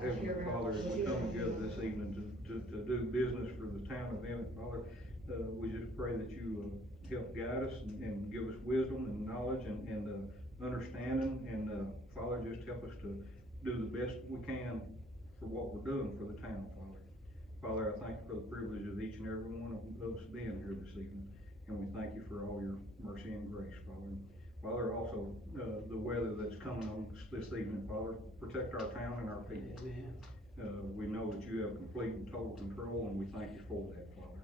Heavenly Father, as we come together this evening to do business for the town of Emmet, Father, we just pray that you help guide us and give us wisdom and knowledge and understanding, and Father, just help us to do the best we can for what we're doing for the town, Father. Father, I thank you for the privilege of each and every one of us being here this evening, and we thank you for all your mercy and grace, Father. Father, also, the weather that's coming on this evening, Father, protect our town and our people. We know that you have complete and total control, and we thank you for that, Father.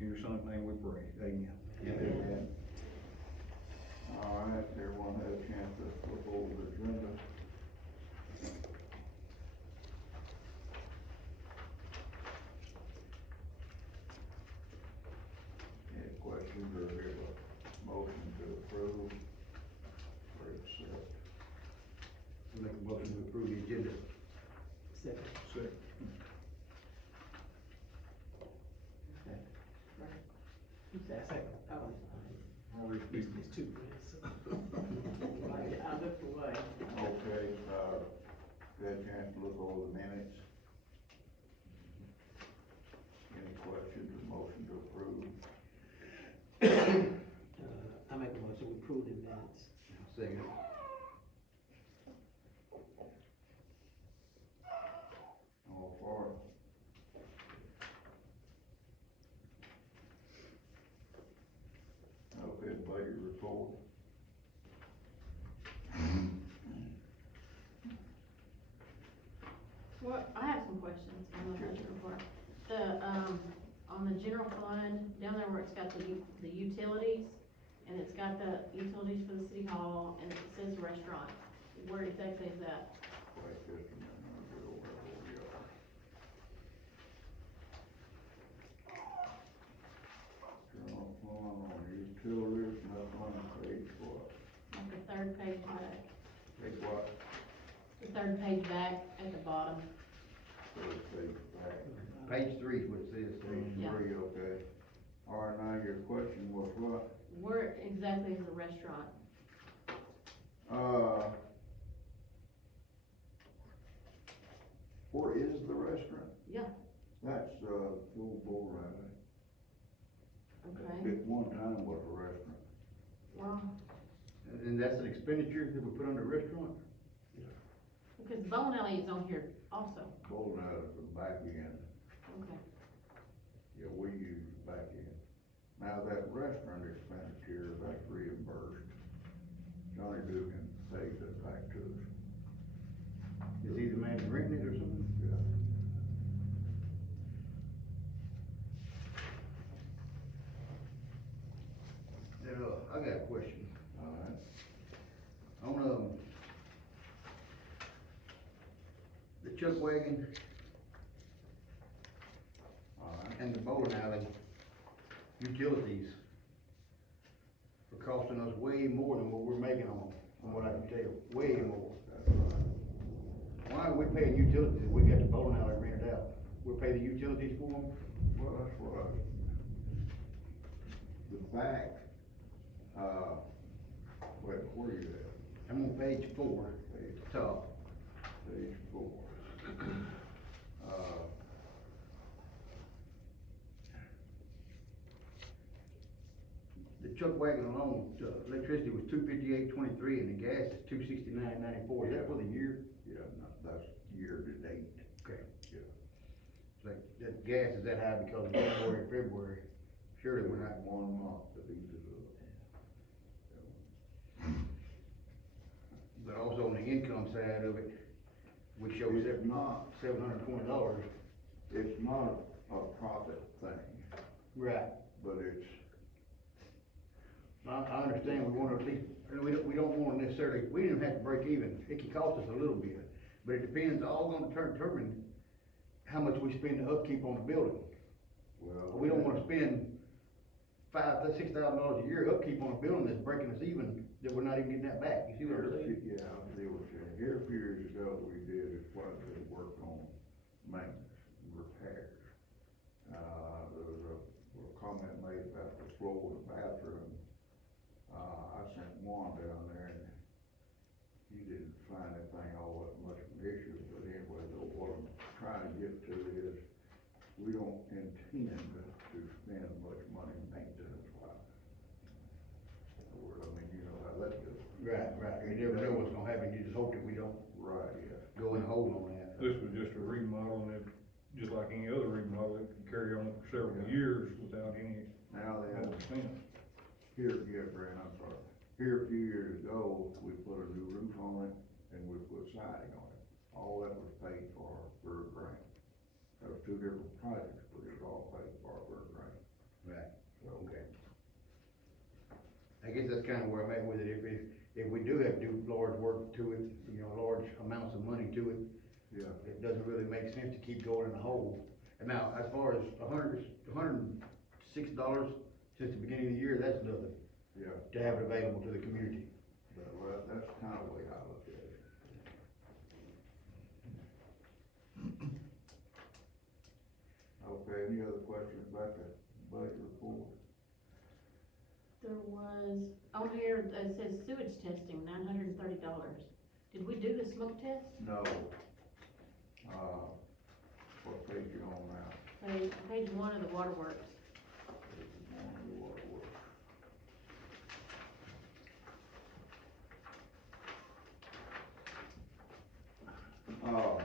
In your Son's name we pray, amen. Amen. All right, everyone had a chance to look over the agenda. Any questions or give a motion to approve or accept? Make a motion to approve the agenda. Second. Second. Who's that second? Oh, I'll repeat. it's two. I looked away. Okay, had a chance to look over the minutes. Any questions or motion to approve? I make a motion to approve the minutes. Second. All for it? Okay, budget report. Well, I have some questions on the budget report. On the general fund, down there where it's got the utilities, and it's got the utilities for the city hall, and it says restaurant, where exactly is that? Wait just a minute, I'll get over where we are. General fund on utilities, nothing on page what? Like the third page back, Page what? the third page back at the bottom. Third page back. Page 3 is what it says. Page Yeah. 3, okay. All right, now your question was what? Where exactly is the restaurant? Where is the restaurant? Yeah, That's, Little Bull Riding. okay, At one time was a restaurant. well, And that's an expenditure that we put under restaurant? because bowling alley is on here also, Bowling alley is the back end. okay. Yeah, we use the back end. Now, that restaurant expenditure, that's reimbursed. Johnny Dugan pays it back to us. Is he the man that's renting it or something? Yeah. And, I got a question. All right. On, the chuck wagon All right. and the bowling alley utilities are costing us way more than what we're making on them, from what I can tell, way more. That's right. Why are we paying utilities if we got the bowling alley rented out? We pay the utilities for them? Well, that's what the back, where you at? I'm on page 4, Page, top. page 4. The chuck wagon alone, electricity was $258.23 and the gas is $269.94. Is that for the year? Yeah, no, that's year to date. Okay. Yeah. Like, that gas is that high because of January and February. Surely we're not. 1 month that he's But also on the income side of it, we show It's not, $720. it's not a profit thing, Right. but it's, I understand we want to at least, we don't want to necessarily, we didn't have to break even. It can cost us a little bit, but it depends, all gonna determine how much we spend to upkeep on the building. well. We don't wanna spend $5,000 to $6,000 a year upkeep on a building that's breaking us even, that we're not even getting that back. You see what I'm saying? Yeah, I see what you're saying. Here a few years ago, we did quite a bit of work on maintenance and repairs. There was a comment made about the floor of the bathroom. I sent one down there and he didn't find anything all that much of an issue, but anyway, there was we don't intend to spend much money maintenance wise. I mean, you know how that goes. Right, you never know what's gonna happen, you just hope that we don't Right, yeah. go in a hole on that. This was just a remodel, and it, just like any other remodel, it can carry on for several years without any Now then, expense. here, yeah, Brad, I'm sorry. Here a few years ago, we put a new roof on it and we put siding on it. All that was paid for a grant. That was two different projects, but it was all paid for a grant. Right, So, okay. I guess that's kinda where I'm at with it, if we do have to do large work to it, you know, large amounts of money to it, yeah, it doesn't really make sense to keep going in a hole. And now, as far as $106 since the beginning of the year, that's nothing, yeah, to have it available to the community. but, well, that's kinda the way I look at it. Okay, any other questions about the budget report? There was, on here, it says sewage testing, $930. Did we do the smoke test? No. What page you on now? Page 1 of the waterworks. Uh,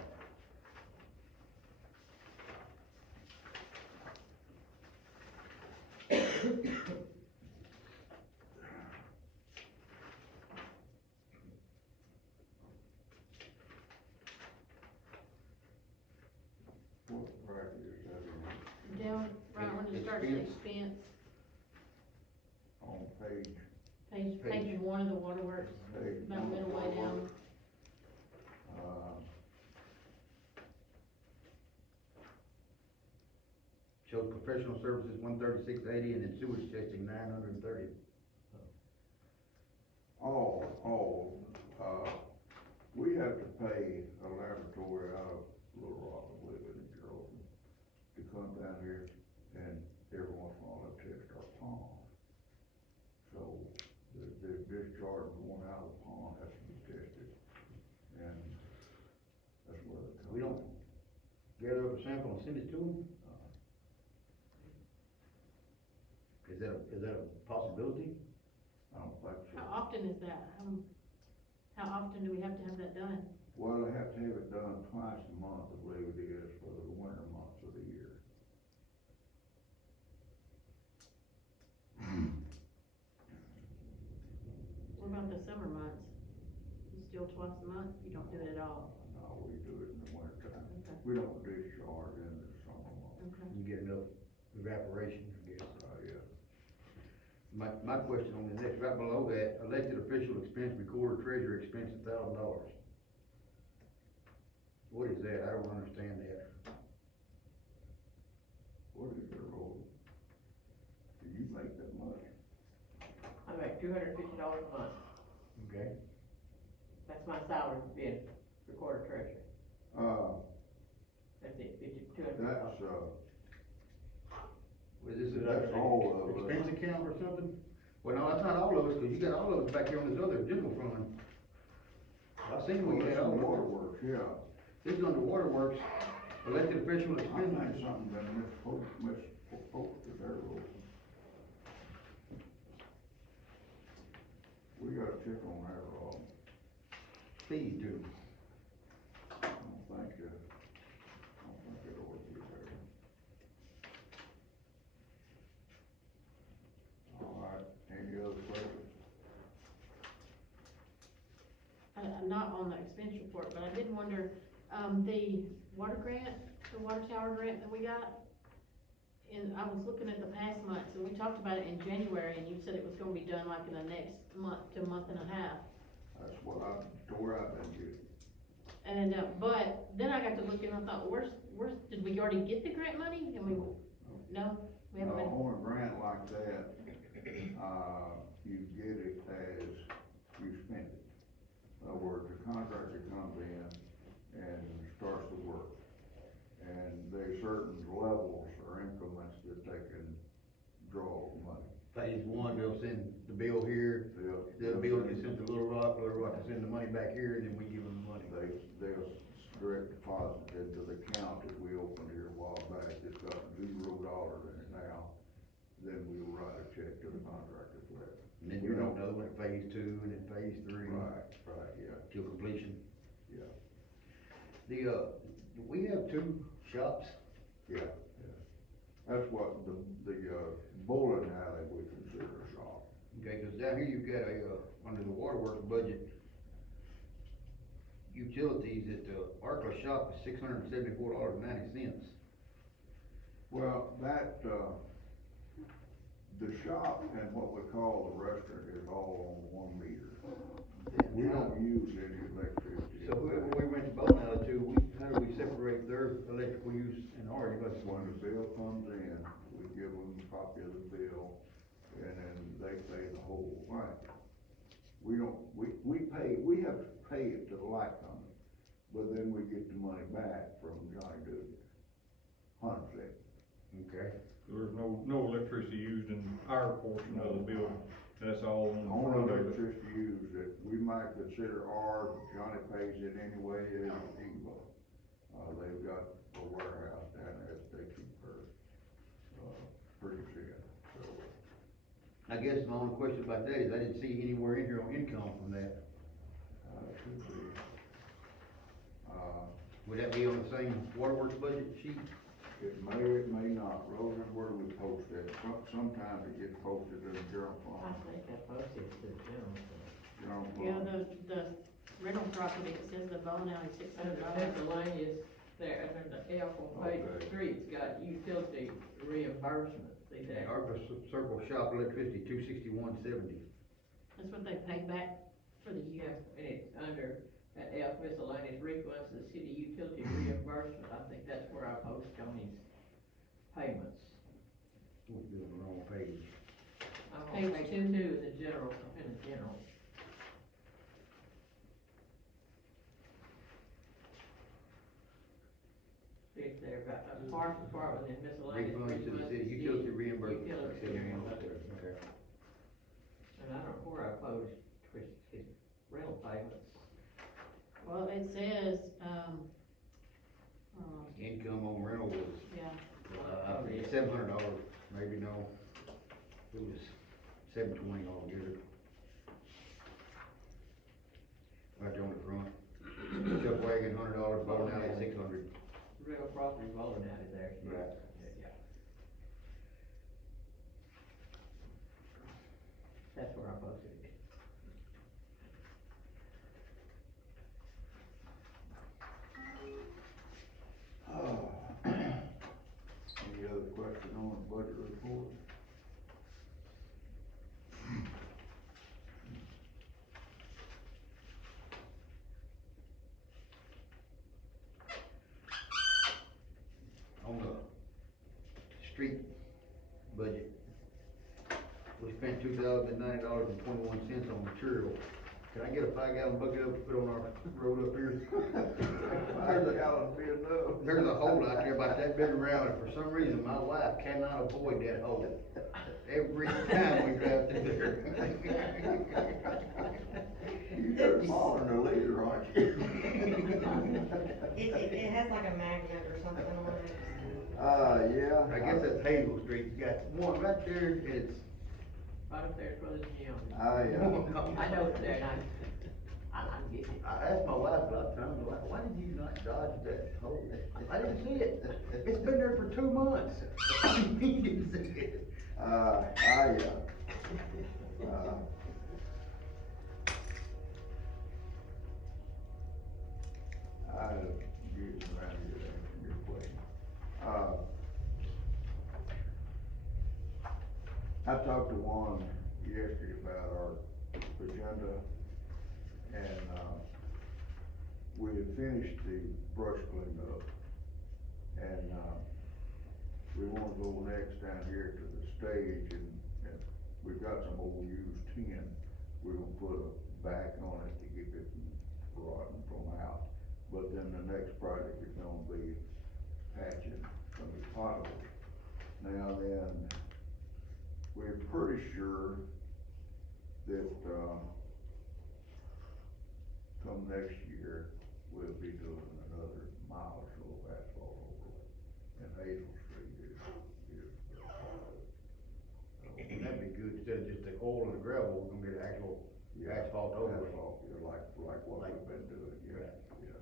what bracket is that in? Down, right when it starts the expense, On page, page 1 of the waterworks, page. about middle way down. Uh, Shows professional services 136.80 and then sewage testing 930. we have to pay a laboratory out of Little Rock, I believe, in Jordan, to come down here and every once in a while test our pond. So, the discharge going out of the pond has to be tested, and that's where it comes. We don't gather up a sample and send it to them? Is that a possibility? I don't think so. How often is that? How often do we have to have that done? Well, they have to have it done twice a month, I believe it is, for the winter months of the year. What about the summer months? It's still twice a month? You don't do it at all? No, we do it in the winter time. Okay. We don't discharge in the summer months. Okay. You get enough evaporation, I guess. Yeah. My question on the next, right below that, elected official expense, recorder treasurer expense $1,000. What is that? I don't understand that. What is your role? Do you make that much? I make $250 a month, Okay. that's my salary for being recorder treasurer, that's it, $250. That's, Was this That's all of us. expense account or something? Well, no, that's not all of us, cause you got all of us back here on this other general fund. I seen what you had all of us. waterworks, yeah. This is under waterworks, elected official I expense. think something been misposted there, Roy. We gotta check on that, Rob. Please do. I don't think it ought to be there. All right, any other questions? Not on the expense report, but I did wonder, the water grant, the water tower grant that we got, and I was looking at the past months, and we talked about it in January, and you said it was gonna be done like in the next month to month and a half. That's what where I've been getting. And, but then I got to looking, I thought, did we already get the grant money? And we, no, we haven't been. On a grant like that, you get it as you spend it. In other words, the contractor comes in and starts the work. And there's certain levels or increments that they can draw money. Phase one, they'll send the bill here, the bill gets sent to Little Rock will send the money back here, and then we give them the money. They'll direct deposit into the account that we opened here a while back, it's got $0 in it now, then we'll write a check to the contractor for that. And then you're on another one at phase 2 and then phase 3. Right, yeah, Till completion. yeah, We have 2 shops. yeah. That's what the bowling alley we consider a shop. Okay, cause down here you've got under the waterworks budget, utilities at the Arkla shop is $674.90. Well, that, the shop and what we call the restaurant is all on 1 meter. We don't use any electricity. So whoever we rent the bowling alley to, how do we separate their electrical use and ours? When the bill comes in, we give them a copy of the bill, and then they pay the whole thing. We don't, we have to pay it to the light company, but then we get the money back from Johnny Dugan. 100%. Okay. There's no electricity used in our portion of the building, that's all on the Only front of it. electricity used that we might consider ours, Johnny pays it anyway, is Evo. They've got a warehouse down there that they keep her, pretty in, so. I guess my only question about that is I didn't see anywhere in here on income from that. Should be. Would that be on the same waterworks budget sheet? It may not, Rosen, where do we post that? Sometimes it gets posted in the general I fund. think I posted to the general fund. General Yeah, fund. the rental property, it says the bowling alley Under $600. miscellaneous, there, under the F on page Okay. 3, it's got utility reimbursement, see that? Arkla Circle Shop electricity, $261.70. That's what they paid back for the Yeah, year. and it's under that F miscellaneous refunds to the city utility reimbursement, I think that's where I post Johnny's payments. We'll be on the wrong page. I'm on Page page 2. 2 in the general, See, there, got a park department and miscellaneous Refunds to the refunds city, utility reimbursement. Utility reimbursement. Okay. And I don't know where I posed his rental payments. Well, it says, Income on rental was, yeah, $700, maybe no. It was $720 altogether. Right there on the front. Chuck wagon, $100, bowling alley, $600. Real property bowling alley there. Right. Yeah. That's where I posted it. Any other question on the budget report? On the street budget, we spent $2,090.21 on material. Can I get a 5-gallon bucket up to put on our road up here? $5 be enough. There's a hole out there about that big around, and for some reason, my wife cannot avoid that hole. Every time we drive through there. You're smaller than a liter, aren't you? It has like a magnet or something on it. Yeah. I guess that's Hazel Street, you got one right there, and it's. Right up there for the gym. I I know it's there, and I get it. I asked my wife a lot of times, why did you not dodge that hole? I didn't see it. It's been there for 2 months. You didn't see it. I get around here to answer your question. I talked to Juan yesterday about our agenda, and, we had finished the brush cleanup, and, we wanna go next down here to the stage, and we've got some old used tin. We're gonna put a back on it to keep it from rotting from out. But then the next project is gonna be patching some of the potholes. Now then, we're pretty sure that, come next year, we'll be doing another mile or so of asphalt overlay. And Hazel Street is, That'd be good, instead of just the oil and the gravel, we're gonna get actual yeah, asphalt overlay. asphalt, yeah, like what Like- we've been doing, yeah, Right. yeah.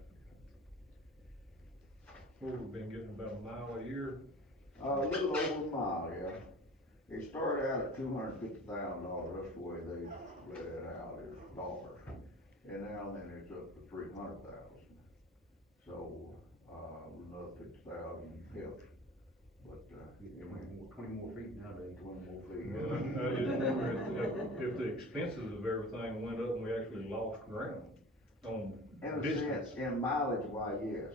Well, we've been getting about a mile a year. A little over a mile, yeah. It started out at $250,000, that's the way they let it out, is dollars. And now then it's up to 300,000. So, another 50,000 helps, but, Get 20 more feet nowadays. 20 more feet. Well, I just wonder if the expenses of everything went up and we actually lost ground on In a distance. sense, in mileage, why, yes.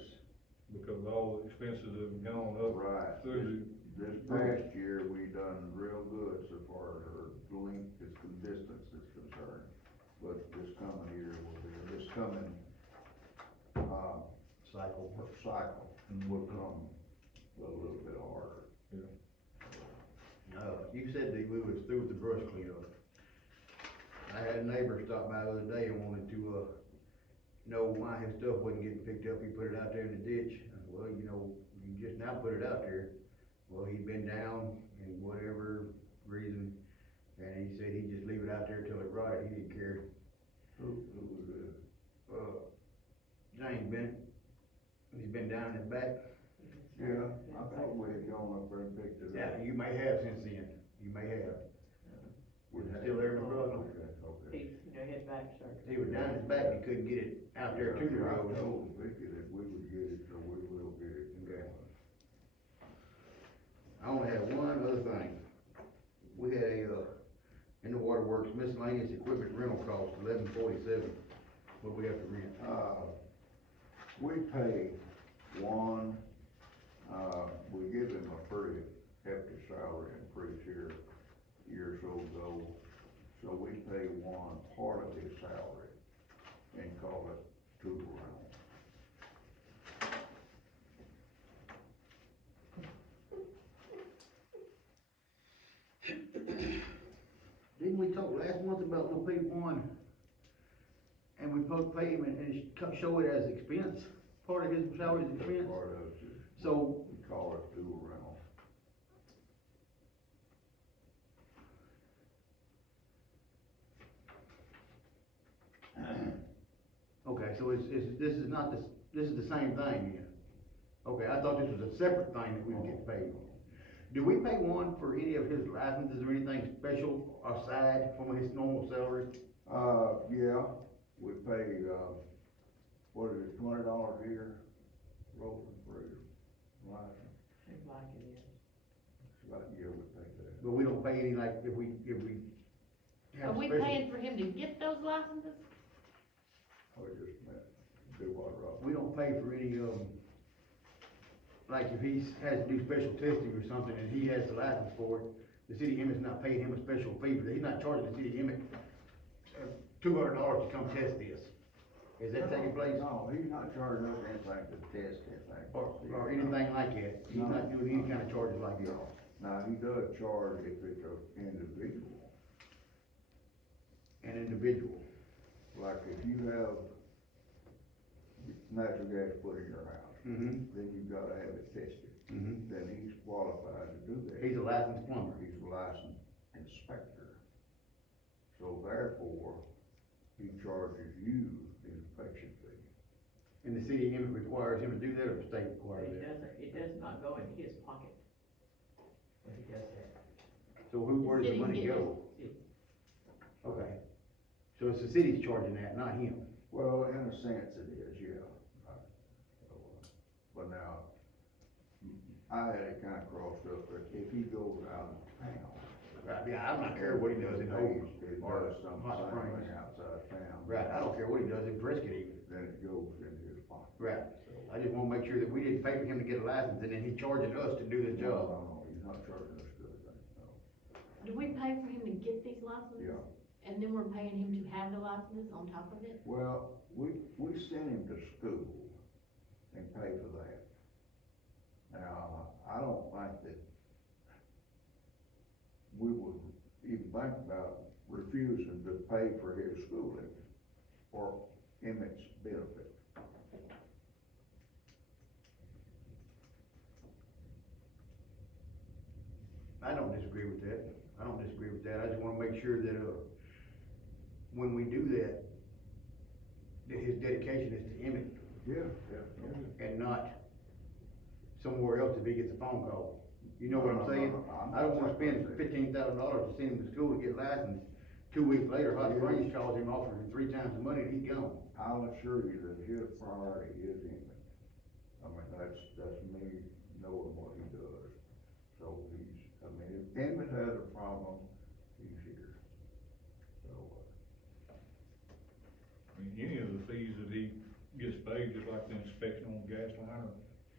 Because all the expenses have gone up Right. through This past year, we done real good so far as our length is, distance is concerned. But this coming year will be, this coming, Cycle. cycle will come a little bit harder. You said that we was through with the brush cleanup. I had a neighbor stop by the other day and wanted to, know why his stuff wasn't getting picked up, he put it out there in the ditch. I said, well, you know, you just now put it out there. Well, he'd been down and whatever reason, and he said he'd just leave it out there till it rotted, he didn't care. Who was it? James Bennett, he's been down in his back. Yeah, I thought we had gone up there and picked it Yeah, up. you may have since then, you may have. We had- Still there, Mr. Russell? Okay, okay. He's, go ahead back, sir. He was down his back, he couldn't get it out there to the Yeah, I road. told Vicky that we would get it, so we will get it. Okay. I only have one other thing. We had in the waterworks miscellaneous equipment rental cost, $11.47. What do we have to rent? We pay one, we give him a pretty hefty salary increase here a year or so ago. So we pay one part of his salary and call it tool rental. Didn't we talk last month about we'll pay one, and we supposed to pay him and show it as expense, part of his salary is expense? Part of it, So, we call it tool rental. okay, so this is not this is the same thing then? Okay, I thought this was a separate thing that we would get paid. Do we pay one for any of his licenses or anything special aside from his normal salary? Yeah, we pay, what is it, $20 a year, rolling for his license. Seems like it is. It's about, yeah, we pay that. But we don't pay any, like, if we have Are we special- paying for him to get those licenses? We just meant do what, Rob? We don't pay for any, like if he has to do special testing or something and he has the license for it, the city of Emmett's not paying him a special fee for that, he's not charging the city of Emmett $200 to come test this. Is that taking place? No, he's not charging us anything to test anything. Or anything like that, he's not doing any kind of charges like that. Now, he does charge if it's an individual, An individual. like if you have natural gas put in your house, Mm-hmm. then you've gotta have it tested. Mm-hmm. Then he's qualified to do that. He's a licensed plumber. He's a licensed inspector. So therefore, he charges you the inspection fee. And the city of Emmett requires him to do that, or the state requires It that? doesn't, it does not go in his pocket when he does that. So where does the City money gets go? It- Okay. So it's the city's charging that, not him? Well, in a sense it is, yeah. But now, I had it kinda crossed up, that if he goes out of town. Right, yeah, I'm not care what he does in Hope It or does some Hot same Springs. thing outside town. Right, I don't care what he does in Prescott even. Then it goes in his pocket. Right. I just wanna make sure that we didn't pay for him to get a license and then he's charging us to do the job. No, he's not charging us good thing, no. Do we pay for him to get these licenses? Yeah. And then we're paying him to have the licenses on top of it? Well, we sent him to school and pay for that. Now, I don't think that we would even think about refusing to pay for his schooling for Emmett's benefit. with that, I just wanna make sure that, when we do that, that his dedication is to Emmet Yeah, yeah. and not somewhere else if he gets a phone call. You know what I'm saying? I don't wanna spend $15,000 to send him to school to get licensed. 2 weeks later, Hot Springs calls him, offering him 3 times the money, and he's gone. I'll assure you that his priority is Emmet. I mean, that's me knowing what he does. So if Emmet has a problem, he's here. So, I mean, any of the fees that he gets paid, just like the inspection on the gas line or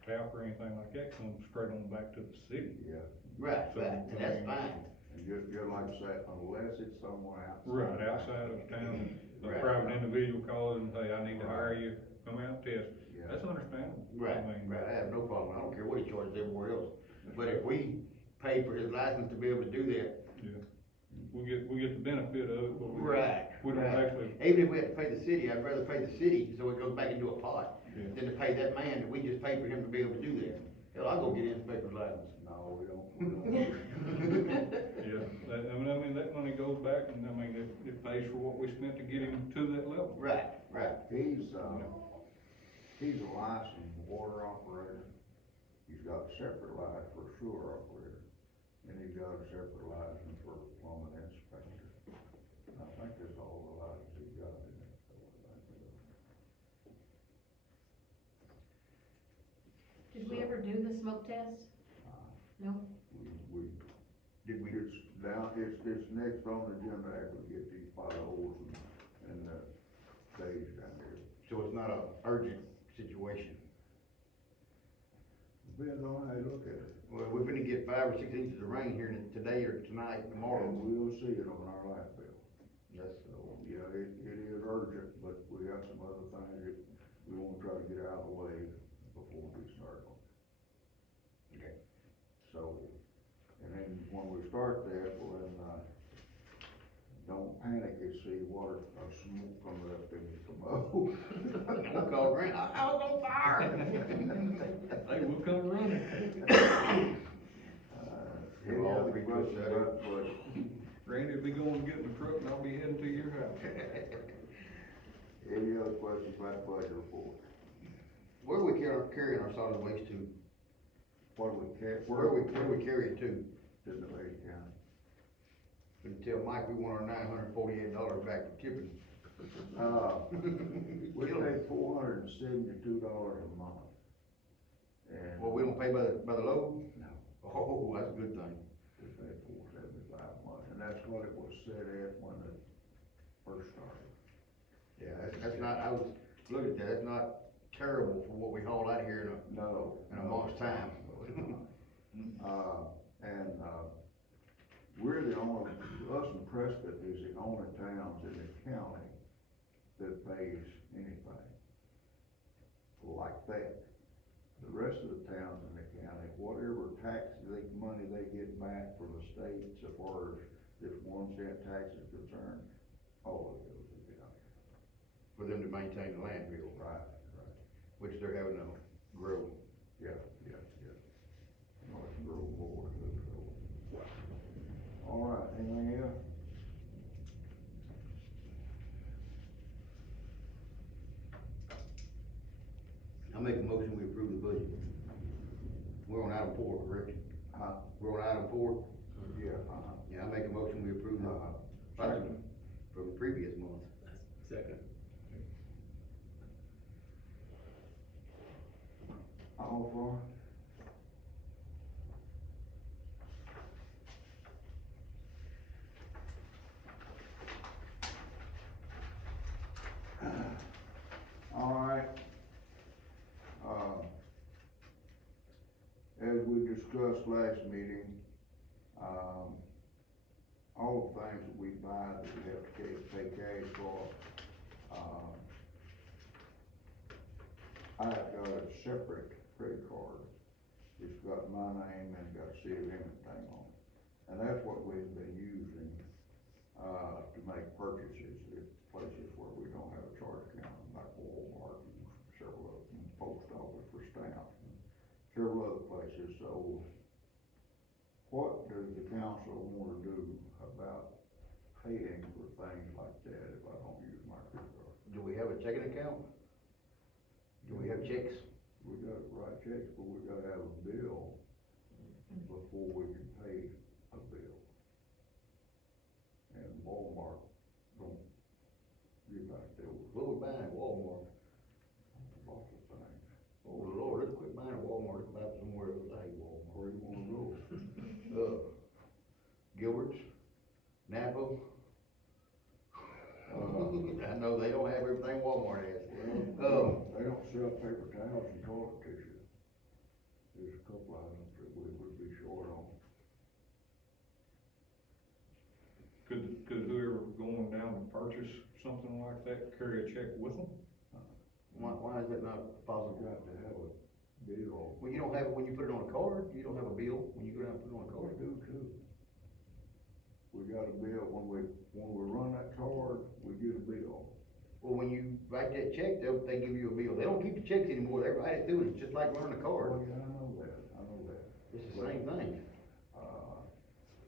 tap or anything like that, comes straight on back to the city. yeah, Right, So, right, and that's fine. and just like I said, unless it's somewhere outside. Right, outside of town, a Right. private individual calls and say, I need to hire you, come out and test, Yeah. that's understandable. Right, I mean, right, I have no problem, I don't care what he charges everywhere else, but if we pay for his license to be able to do that. Yeah, we get the benefit of it, but we don't right. actually, Even if we have to pay the city, I'd rather pay the city, so it goes back into a pot, Yeah. than to pay that man that we just paid for him to be able to do that. Hell, I'll go get an inspector's license. No, we don't. yeah, I mean, that money goes back and, I mean, it pays for what we spent to get him to that level. Right, right. He's a licensed water operator. He's got a separate license for sewer operator, and he's got a separate license for plumbing inspector. I think that's all the licenses he's got in it. Did we ever do the smoke test? No? It's down, it's next on the agenda after we get these potholes and the stage down there. So it's not a urgent situation. Depends on how you look at it. Well, we're gonna get 5 or 6 inches of rain here today or tonight, tomorrow. And we'll see it on our light bill. That's, Yeah, it is urgent, but we got some other things that we wanna try to get out of the way before we start on. okay. So, and then when we start that, well then, don't panic and see water, smoke coming up in the commode. Don't call Grant, I was on fire. Hey, we'll come running. Any All other three questions trucks out about the budget? Randy will be going to get in the truck and I'll be heading to your house. Any other questions about the budget report? Where are we carrying our solid waste to? What do we care? Where do we carry it to? To the Lake County. Tell Mike we want our $948 back for tipping. We pay $472 a month. And. Well, we don't pay by the load? No, Oh, that's a good thing. we pay $475 a month, and that's what it was set at when it first started. Yeah, that's not, I was looking at that, that's not terrible for what we haul out here No. in a month's time. We're the only, us and Prescott is the only towns in the county that pays anything like that. The rest of the towns in the county, whatever money they get back from the state, so far as this 1 cent tax is concerned, all of it goes to the county. For them to maintain the landfill, Right. which they're having to grow. Yeah. No, it's grow more, so. All right, anything else? I make a motion, we approve the budget. We're on item 4, correct? We're on item 4? Yeah, Yeah, I make a motion, we approve the budget second. from the previous month. Second. All for? All right. As we discussed last meeting, all the things that we buy that we have to pay cash for, I've got a separate credit card. It's got my name and got a city of Emmet thing on it. And that's what we've been using, to make purchases at places where we don't have a charge account, like Walmart and several of them, post office for stamps, and several other places. So what does the council want to do about paying for things like that if I don't use my credit card. Do we have a checking account? Do we have checks? We gotta write checks, but we gotta have a bill before we can pay a bill. And Walmart don't give out their What we buying at Walmart? lots of things. Oh Lord, let's quit buying at Walmart, let's buy somewhere else, I hate Walmart. Where you wanna go? Gilbert's, Napa. Uh, I know they don't have everything Walmart has. Well, they don't sell paper towels and toilet tissue. There's a couple items that we would be short on. Could whoever going down to purchase something like that carry a check with them? Why is that not We've possible? got to have a bill. Well, you don't have it when you put it on a card, you don't have a bill when you go down and put it on a We card. do too. We got a bill, when we run that card, we get a bill. Well, when you write that check, they give you a bill. They don't keep the checks anymore, they write it through, it's just like running a Oh, card. yeah, I know that. It's the same thing. Uh,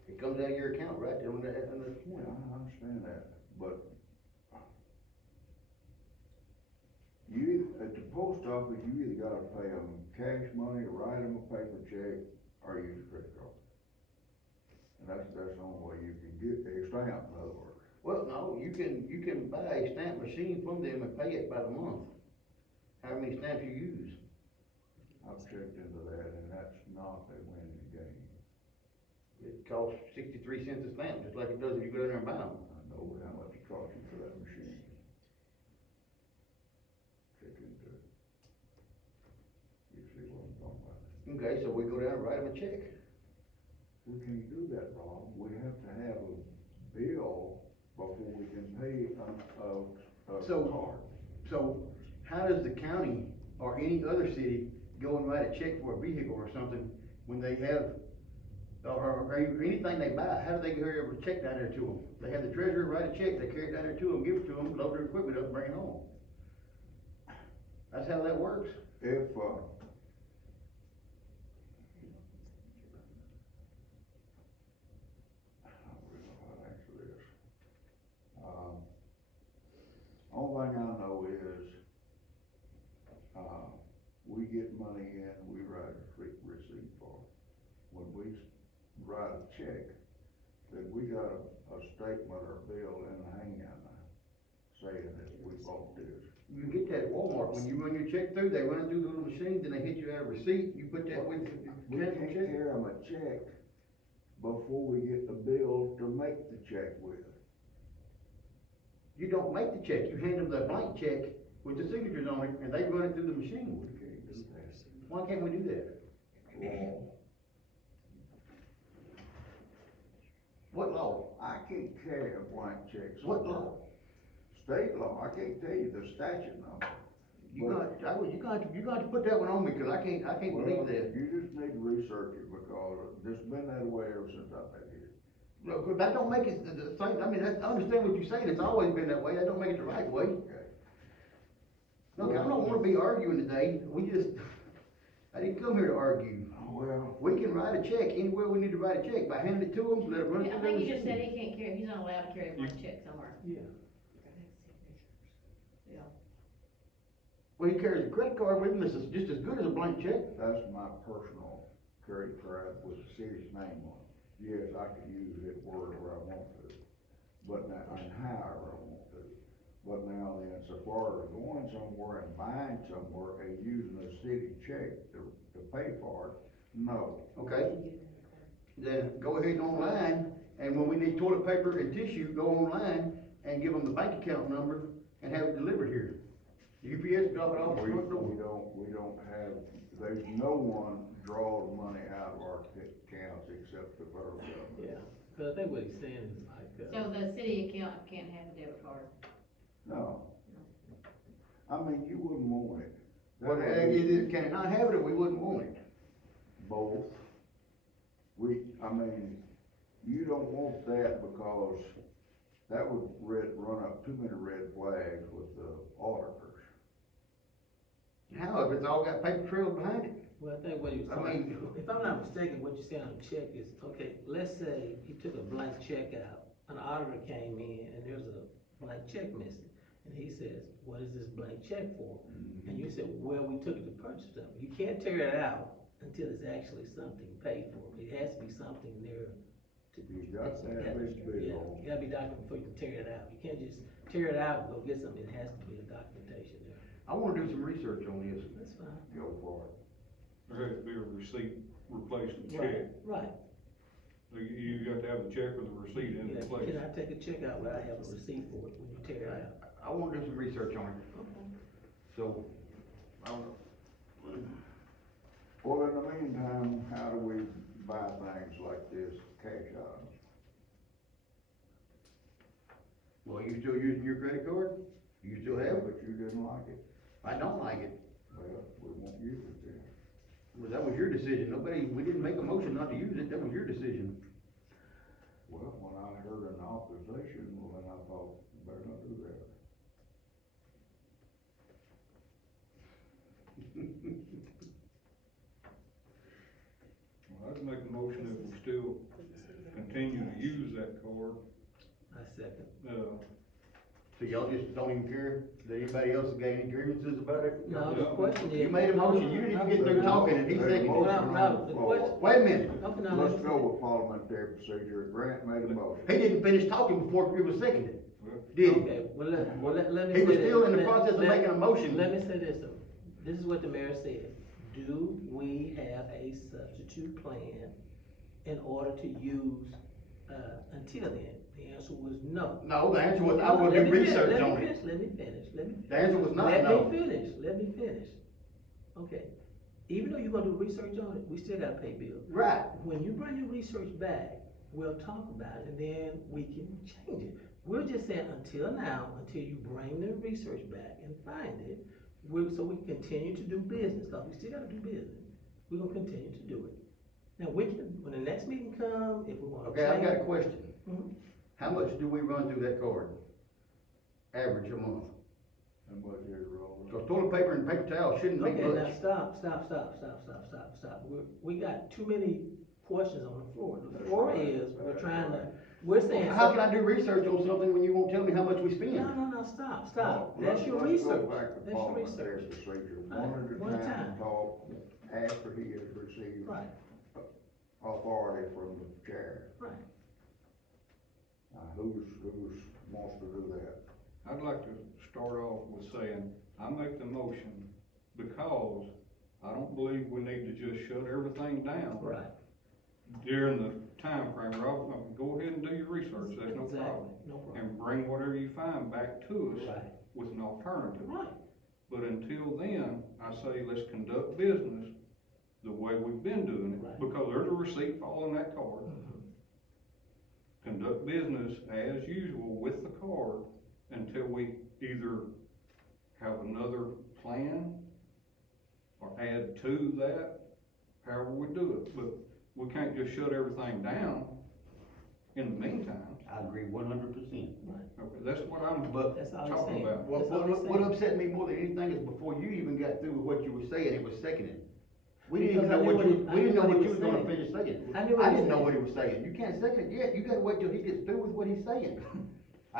It comes out of your account right there on the yeah, I understand that, but at the post office, you either gotta pay them cash money, write them a paper check, or use a credit card. And that's the only way you can get a stamp, in other words. Well, no, you can buy a stamp machine from them and pay it by the month. How many stamps you use. I've checked into that, and that's not a winning game. It costs 63 cents a stamp, just like it does if you go down there and buy them. I know how much it costs you for that machine. Check into it. You see what I'm talking about? Okay, so we go down and write them a check. We can't do that, Rob. We have to have a bill before we can pay a So- card. So, how does the county or any other city go and write a check for a vehicle or something when they have, or anything they buy, how do they carry a check down there to them? They have the treasurer write a check, they carry it down there to them, give it to them, load their equipment up, and bring it home. That's how that works. If, I don't really know how to answer this. Only thing I know is, we get money in, we write a receipt for it. When we write a check, then we got a statement or bill in hand saying that we bought this. You can get that at Walmart, when you run your check through, they run it through the little machine, then they hit you out a receipt, you put that with the We cancel can't check. carry them a check before we get the bill to make the check with. You don't make the check, you hand them the blank check with the signatures on it, and they run it through the machine. We can't do that. Why can't we do that? Law. What law? I can't carry a blank check. What law? State law, I can't tell you the statute number. You got to put that one on me, cause I can't Well, believe that. you just need to research it, because it's been that way ever since I've been here. Look, but that don't make it the same, I mean, I understand what you're saying, it's always been that way, that don't make it the right way. Okay. Look, I don't wanna be arguing today, I didn't come here to argue. Well, We can write a check anywhere we need to write a check, by handing it to them, let it run Yeah, through I their think you just said machine. he can't carry, he's not allowed to carry a blank check somewhere. Yeah. Yeah. Well, he carries a credit card with him, that's just as good as a blank check. that's my personal credit card with the city's name on it. Yes, I can use it wherever I want to, but now, and however I want to. But now then, so far as going somewhere and buying somewhere and using a city check to pay for it, no. Okay, then go ahead and online, and when we need toilet paper and tissue, go online and give them the bank account number and have it delivered here. UPS drop it off at the front door. We don't have, there's no one draws money out of our accounts except the federal government. Yeah, cause I think what he's saying is like, So the city account can't have a debit card. No. I mean, you wouldn't want it. That Well, would be can it not have it, or we wouldn't want it? both. I mean, you don't want that because that would run up too many red flags with the auditors. How, if it's all got paper trails behind it? Well, I think what he was I talking, mean- if I'm not mistaken, what you're saying on the check is, okay, let's say he took a blank check out, an auditor came in and there's a blank check missing. And he says, what is this blank check for? And you said, well, we took it to purchase something. You can't tear it out until it's actually something paid for. It has to be something there to. You got to have this Yeah, bill. you gotta be documented before you can tear it out. You can't just tear it out and go get something. It has to be a documentation there. I wanna do some research on this. That's fine. Go for it. There has to be a receipt replacing the Right, check. right. So you got to have the check or the receipt in Yeah, place. can I take a check out where I have a receipt for it when you tear it out? I wanna do some research on it, Okay. so, I don't know. Well, in the meantime, how do we buy things like this, cash items? Well, you still using your credit card? You still have it? But you didn't like it. I don't like it. Well, we won't use it then. Well, that was your decision. We didn't make a motion not to use it. That was your decision. Well, when I heard an opposition, well, then I thought, better not do that. Well, I'd make a motion that we still continue to use that card. I second. So y'all just don't even care that anybody else has got any grievances about it? No, the question is. You made a motion, you didn't even get through talking, and he There's a seconded motion it. on No, the the floor. question- Wait a minute, Okay, now Let's let's go with parliamentary procedure. Grant made a motion. he didn't finish talking before it was seconded, Well, did he? Okay, well, let me. He say was this. still in the Let- process of let- making a motion. Let me say this, though. This is what the mayor said. Do we have a substitute plan in order to use, until then? The answer was no. No, the answer was, I will Let do me finish, research let me on finish, it. Let me finish. The answer was not Let no. me finish. Okay, even though you're gonna do research on it, we still gotta pay bills. Right, When you bring your research back, we'll talk about it and then we can change it. We're just saying until now, until you bring the research back and find it, so we can continue to do business, cause we still gotta do business. We're gonna continue to do it. Now, we can, when the next meeting come, if we wanna change. okay, I've got a question. Mhm. How much do we run through that card? Average a month? And what is wrong? Cause toilet paper and paper towel shouldn't be Okay, now much. stop. We got too many questions on the floor. The floor is, we're saying. How can I do research on something when you won't tell me how much we spend? No, stop. That's Let's your go research. back to That's your parliamentary research. procedure. Right, One at a time, time. talk after he has received Right, authority from the chair. right. Who's wants to do that? I'd like to start off with saying, I make the motion because I don't believe we need to just shut everything down. Right. During the time frame. Rob, go ahead and do your research, that's no Exactly, problem. no problem. And bring whatever you find back to us Right, with an alternative. right. But until then, I say let's conduct business the way we've been doing it, Right. because there's a receipt following that card. Mhm. Conduct business as usual with the card until we either have another plan or add to that, however we do it. But we can't just shut everything down in the meantime. I agree 100%. Okay, that's what I'm But That's all he's talking saying. about. That's all he's What saying. upset me more than anything is before you even got through with what you were saying, it was seconded. We didn't even Because I know knew what what you, he- I we didn't knew know what what he you was was gonna saying. finish saying. I knew what he didn't know said. what he was saying. You can't second it yet, you gotta wait till he gets through with what he's saying.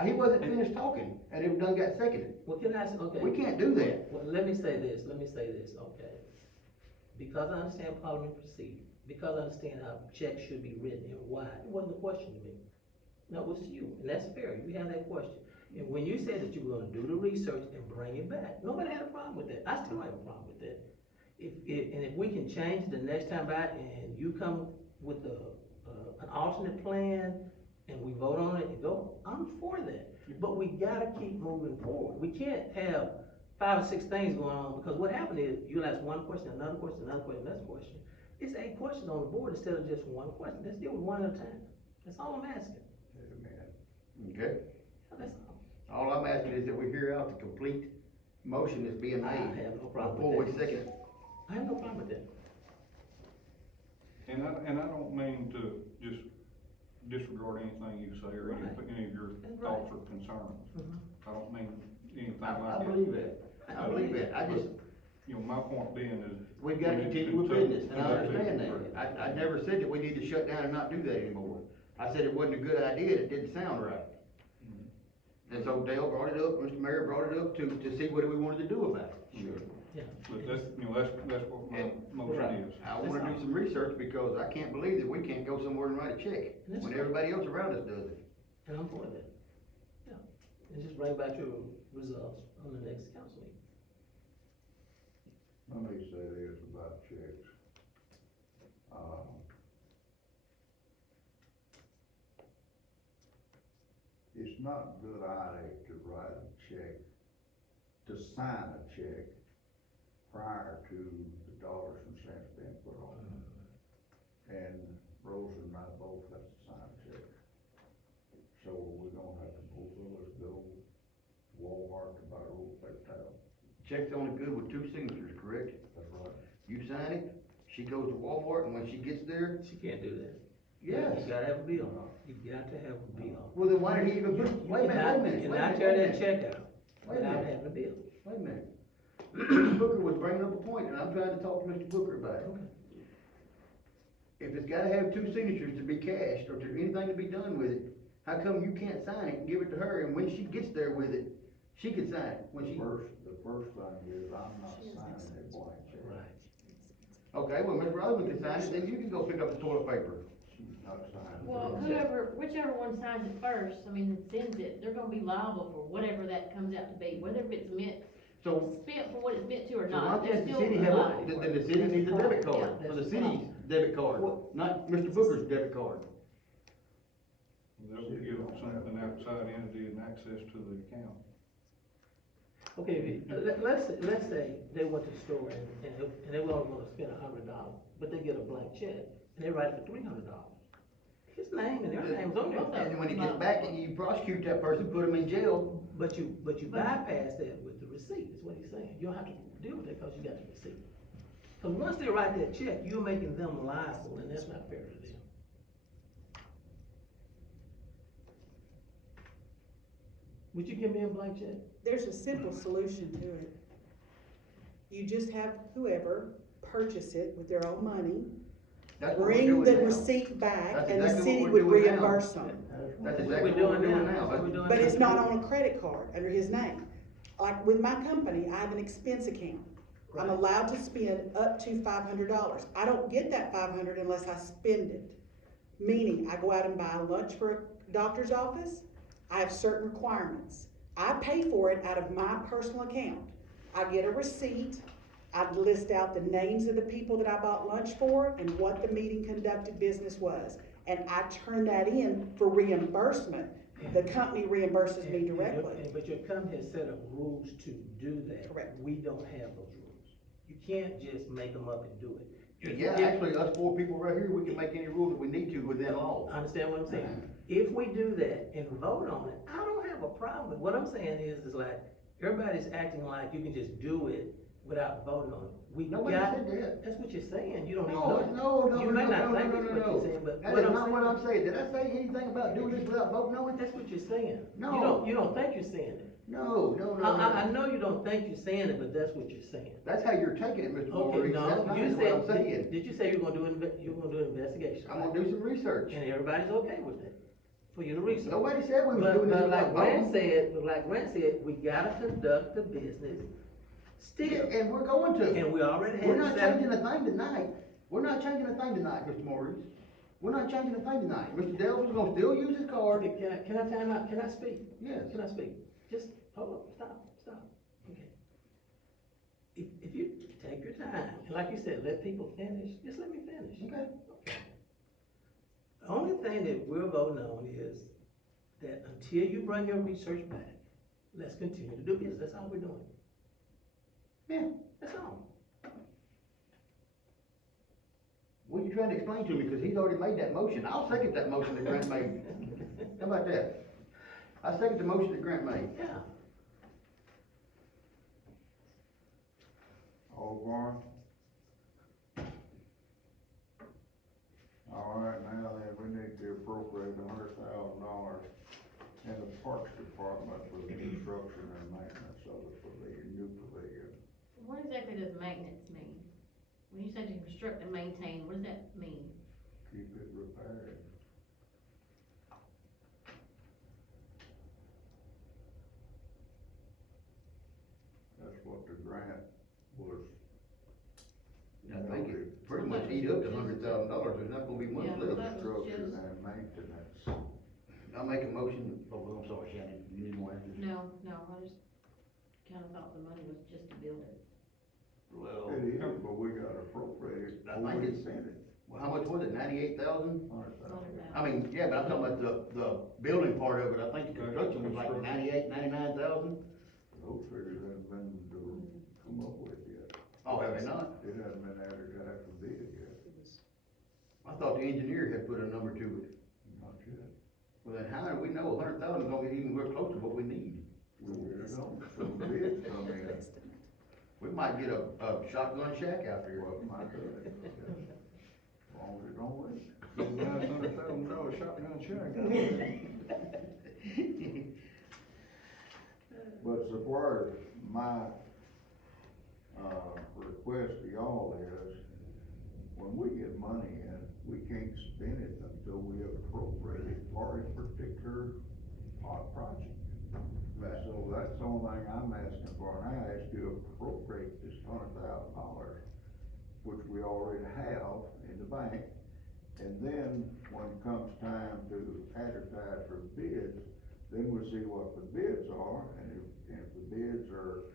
He wasn't finished talking, and it done got seconded. Well, can I, okay. We can't do that. Well, let me say this, okay. Because I understand parliamentary procedure, because I understand how checks should be written and why, it wasn't a question to me. No, it was to you, and that's fair, you have that question. And when you said that you were gonna do the research and bring it back, nobody had a problem with that, I still have a problem with that. If we can change it the next time back and you come with an alternate plan and we vote on it and go, I'm for that. But we gotta keep moving forward. We can't have 5 or 6 things going on, because what happened is, you'll ask one question, another question, another question, another question. It's 8 questions on the board instead of just one question. Let's deal with one at a time. That's all I'm asking. Okay? That's all. All I'm asking is that we hear out the complete motion that's being I made have no problem before we with that. second it. I have no problem with that. And I don't mean to just disregard anything you say or Right. any of your That's thoughts right. or concerns. Mhm. I don't mean anything I like that. believe that. I believe that. you know, my point being is. We've got to continue with business, and I understand that. I never said that we need to shut down and not do that anymore. I said it wasn't a good idea, it didn't sound right. And so Dale brought it up, Mr. Mayor brought it up to see what we wanted to do about it. Sure. Yeah. But that's, you know, that's what my motion is. I wanna do some research because I can't believe that we can't go somewhere and write a check That's when right. everybody else around us does it. And I'm for that. Yeah, and just bring back your results on the next council meeting. Let me say this about checks. It's not a good idea to write a check, to sign a check prior to the dollars and cents being put on it. And Rosa and I both have to sign a check. So we're gonna have to both of us go to Walmart to buy a roll of paper towel. Check's only good with 2 signatures, correct? That's right. You sign it, she goes to Walmart, and when she gets there, She can't do that. yes. You gotta have a bill, you got to have a bill. Well, then why did he even put, wait a minute, You wait a cannot minute, tear wait a that minute. check out Wait a without minute. having a bill. Wait a minute. Mr. Booker was bringing up a point, and I'm trying to talk to Mr. Booker about it. Okay. If it's gotta have 2 signatures to be cashed, or to anything to be done with it, how come you can't sign it and give it to her, and when she gets there with it, she can sign it, when she. The first thing is, I'm not signing a blank check. Right. Okay, well, Ms. Roseman can sign it, then you can go pick up the toilet paper. She's not signing. Well, whichever one signs it first, I mean, that sends it, they're gonna be liable for whatever that comes out to be, whether if it's So, spent for what it's meant to or so why not, they're can't the still city have, liable. then the city needs a debit card, Yeah, for the that's city's debit card, not Mr. Booker's debit card. That would give an outside entity an access to the account. Okay, let's say they went to the store and they were only gonna spend $100, but they get a blank check, and they write it for $300. His name and their name's on there. And then when he gets back, and you prosecute that person, put him in jail. But you bypass that with the receipt, is what he's saying. You don't have to deal with it because you got the receipt. Cause once they write that check, you're making them liable, and that's not fair to them. Would you give me a blank check? There's a simple solution to it. You just have whoever purchase it with their own money, That's what we're bring doing the now. receipt back, That's and the exactly city what would we're doing now. reimburse them. That's What exactly we're what we're doing now. That's what we're doing But now. it's not on a credit card under his name. Like with my company, I have an expense account. I'm Right. allowed to spend up to $500. I don't get that 500 unless I spend it. Meaning, I go out and buy lunch for a doctor's office, I have certain requirements. I pay for it out of my personal account. I get a receipt, I list out the names of the people that I bought lunch for and what the meeting conducted business was. And I turn that in for reimbursement. The company reimburses me directly. But your company has set up rules to do that. Correct. We don't have those rules. You can't just make them up and do it. Yeah, actually, us 4 people right here, we can make any rule that we need to within law. Understand what I'm saying? If we do that and vote on it, I don't have a problem with, what I'm saying is like, everybody's acting like you can just do it without voting on it. We Nobody got, said that. that's what you're saying, you don't even No, know. no, You may not think it's what no. you're saying, but That what is I'm not what saying- I'm saying. Did I say anything about doing this without voting on it? That's what you're saying. No. You don't think you're saying it. No. I know you don't think you're saying it, but that's what you're saying. That's how you're taking it, Mr. Okay, Maurice. That's no, not you what I'm said, saying. did you say you're gonna do an investigation? I'm gonna do some research. And everybody's okay with that, for you to research. Nobody said we was But, doing this but without like Grant voting. said, we gotta conduct the business still. And we're going to. And we already had. We're not seven- changing a thing tonight. We're not changing a thing tonight, Mr. Maurice. We're not changing a thing tonight. Mr. Dell's is gonna still use his card. Okay, can I time out, can I speak? Yes. Can I speak? Just, hold up, stop, okay. If you take your time, and like you said, let people finish, just let me finish. Okay. The only thing that we're voting on is that until you bring your research back, let's continue to do business, that's all we're doing. Yeah. That's all. What are you trying to explain to me? Because he's already made that motion. I'll second that motion that Grant made. How about that? I second the motion that Grant made. Yeah. Osborne? All right, now then, we need to appropriate $100,000 in the Parks Department for the construction and maintenance of the pavilion, new pavilion. What exactly does maintenance mean? When you say to construct and maintain, what does that mean? Keep it repaired. That's what the grant was. I think it pretty much eat up to $100,000, there's not gonna be much Yeah, left. that was Construction just, and maintenance. I make a motion, I'm sorry, Shannon, you need more answers? no, I just kinda thought the money was just to build it. Well, It is, but we got appropriated, I we think can it's- spend it, well, how much was it, 98,000? $100,000. I mean, yeah, but I'm talking about the building part of it, I think the construction was like 98, 99,000. Those figures haven't been come up with yet. Oh, have they not? It hasn't been advertised for bid yet, I thought the engineer had put a number to it. not yet. Well, then how do we know 100,000 is gonna get even real close to what we need? We don't, some bids come in, We might get a shotgun shack out there. well, my God, as long as it don't leak. $900,000 shotgun shack. But so far as my, request to y'all is, when we get money in, we can't spend it until we appropriate it for a particular project. Right. So that's the only thing I'm asking for now, is to appropriate this $100,000, which we already have in the bank. And then, when it comes time to advertise for bids, then we'll see what the bids are, and if the bids are,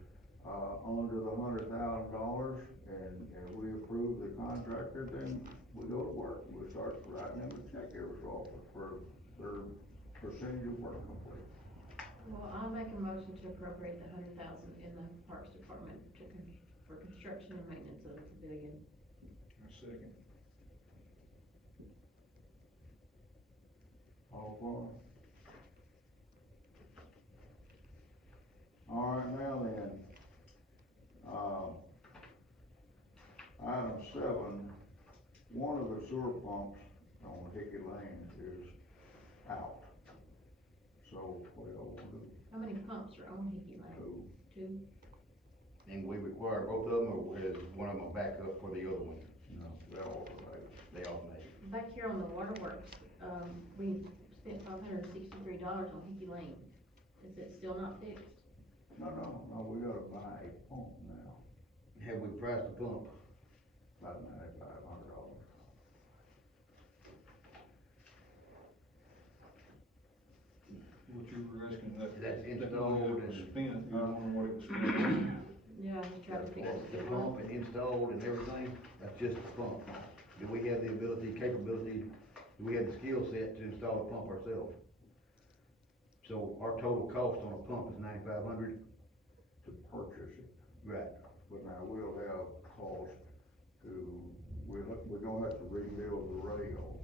under the $100,000, and we approve the contractor, then we go to work, we start writing them a check every so often for their percentage of work complete. Well, I'll make a motion to appropriate the $100,000 in the Parks Department for construction and maintenance of the pavilion. A second. All for it? All right, now then, item 7, one of the sewer pumps on Hickey Lane is out. So, what do y'all wanna do? How many pumps are on Hickey Lane? Two? And we require both of them, or is one of them a backup for the other one? No, they're all related. They alternate. Back here on the waterworks, we spent $563 on Hickey Lane. Is it still not fixed? No, we gotta buy a pump now, Have we priced the pump? about $9,500. What you were asking, that. That's that installed money that was and- spent, you wonder what it was spent. Yeah, I just tried to fix That's the it. pump and installed and everything, that's just the pump. Do we have the capability, do we have the skill set to install a pump ourselves? So our total cost on a pump is $9,500? To purchase it. Right. But now we'll have cost to, we're gonna have to rebuild the rail,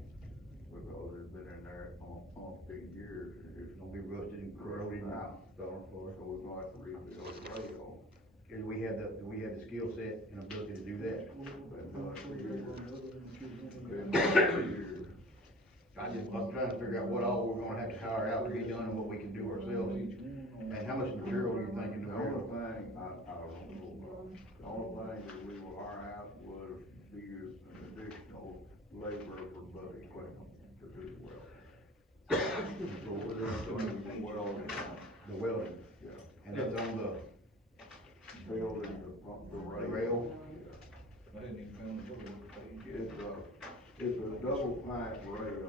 because it's been in there on 15 years, and it's It's gonna be rusted and corroded out. out. So we're gonna have to rebuild the rail. Do we have the skill set and ability to do that? Been done for years. Been done for years. I'm trying to figure out what all we're gonna have to hire out to be done and what we can do ourselves. And how much material are you thinking The to only build? thing, I don't know, the only thing that we will hire out was be an additional labor for Buddy Clinton to do the well. So we're doing the welding, The welding, yeah, and that's on the building the pump, the rail. rail? I hadn't even found the total page yet. It's a double pipe rail.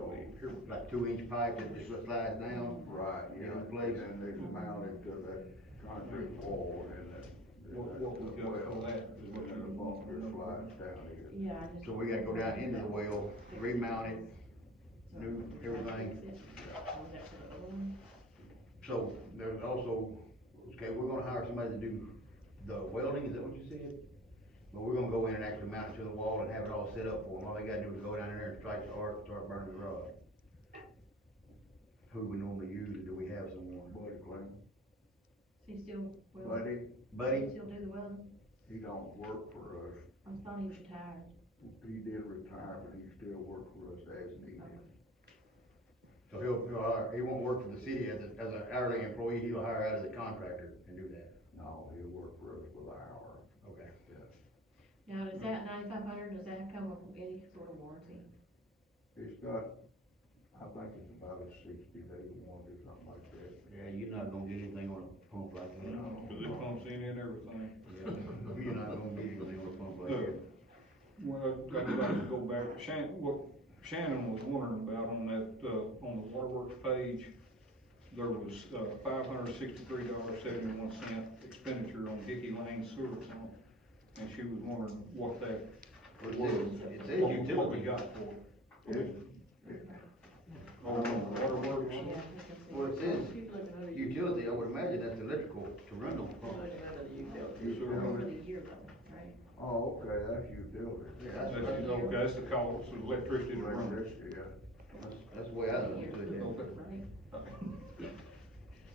Like 2-inch pipe that just slides down? Right, yeah, In place. and it's mounted to that concrete wall and that. What we got for that is what And the bunker slides down here. Yeah, I just. So we gotta go down into the well, remount it, new everything. Was that for the other one? So there's also, okay, we're gonna hire somebody to do the welding, is that what you said? But we're gonna go in and actually mount it to the wall and have it all set up for them, all they gotta do is go down there and strike the arc, start burning the rod. Who do we normally use, or do we have someone? Buddy Clinton, Is he still, Buddy? still do the welding? he don't work for us. I thought he was retired. He did retire, but he still works for us as needed. So he won't work for the city as an hourly employee, he'll hire out as a contractor and do that. No, he'll work for us for the hour. Okay. Yeah. Now, does that 9,500, does that come with any sort of warranty? It's got, I think it's about a 60-day warranty, something like that. Yeah, you're not gonna get anything on a pump like that. Cause it pumps in and everything. Yeah, you're not gonna get anything on a pump like Look, that. well, I'd like to go back to what Shannon was wondering about on that, on the waterworks page. There was, $563.71 expenditure on Dickey Lane sewer pump. And she was wondering what that, It what says what we utility. got for it. It, On the waterworks. Well, it says People looking under utility, I would imagine that's electrical to run those People pumps. looking under the utility. You- For the year though, right? oh, okay, that's utility. Yeah, That's the cost of electricity to run. Electricity, yeah. That's the way I understood that. Right.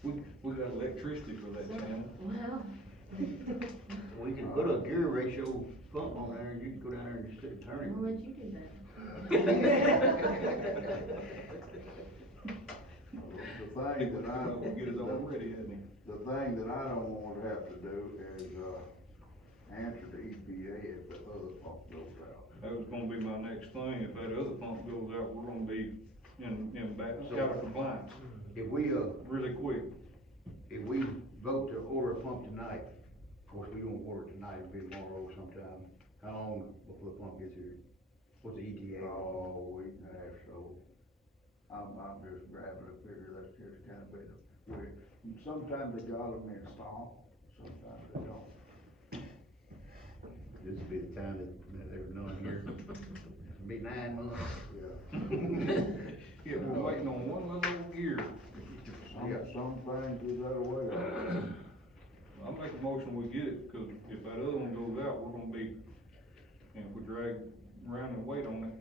We got electricity for that, Shannon. Well, We can put a gear ratio pump on there and you can go down there and just stick a turn I'll in. let you do that. The thing that I, We'll get it all ready, hasn't he? the thing that I don't want to have to do is, answer to EPA if the other pump goes out. That was gonna be my next thing. If that other pump goes out, we're gonna be out of compliance If we, really quick. if we vote to order a pump tonight, of course, we don't order it tonight, it'll be tomorrow sometime. How long before the pump gets here? What's the ETA? Oh, week and a half, so I'm just grabbing a figure, that's just kind of been, sometimes they got them in stock, sometimes they don't. This will be the time that there's none here. It'll be 9 months. Yeah. Yeah, we're waiting on one little old gear. Some things is that way. I'll make a motion, we get it, cause if that other one goes out, we're gonna be, and if we drag around and wait on it,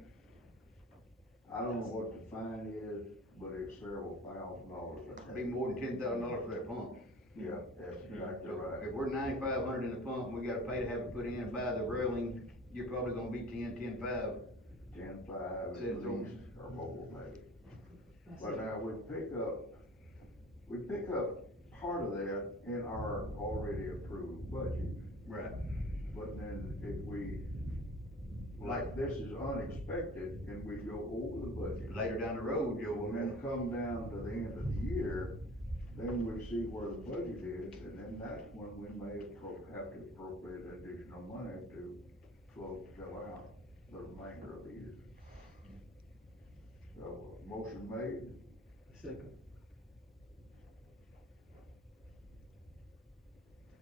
I don't know what the fine is, but it's several $1,000s. It'll be more than $10,000 for that pump. Yeah, that's exactly right. If we're 9,500 in the pump, we gotta pay to have it put in, buy the railing, you're probably gonna be 10,500. 10.5 at Says on- least, or mobile pay. But now we pick up part of that in our already approved budget. Right. But then if we, like this is unexpected and we go over the budget, Later down the road, Joe, and then come down to the end of the year, then we see where the budget is, and then that's when we may have to appropriate additional money to fill out the remainder of the year. So, motion made, Second.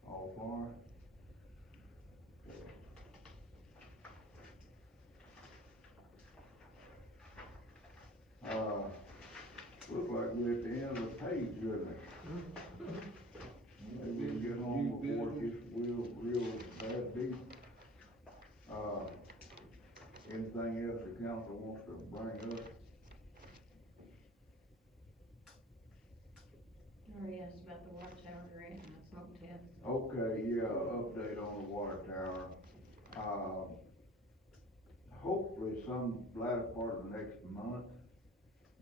all for looks like we're at the end of the page, doesn't it? Maybe we can get on before it gets real bad deep. Anything else the council wants to bring up? You already asked about the water tower grant and the smoke test. Okay, yeah, update on the water tower. Hopefully some latter part of next month,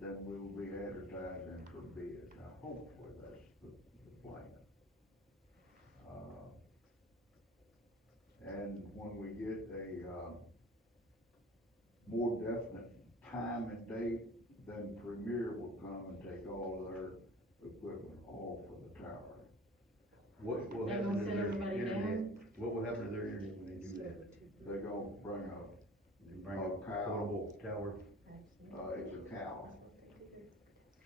then we will be advertising for bid. Now, hopefully that's the plan. And when we get a, more definite time and date, then Premier will come and take all of their equipment off of the tower. What will They're happen gonna to set their everybody internet? down? What will happen to their internet when they do that? They're gonna bring a, They bring a Oh, cow. portable tower? it's a cow.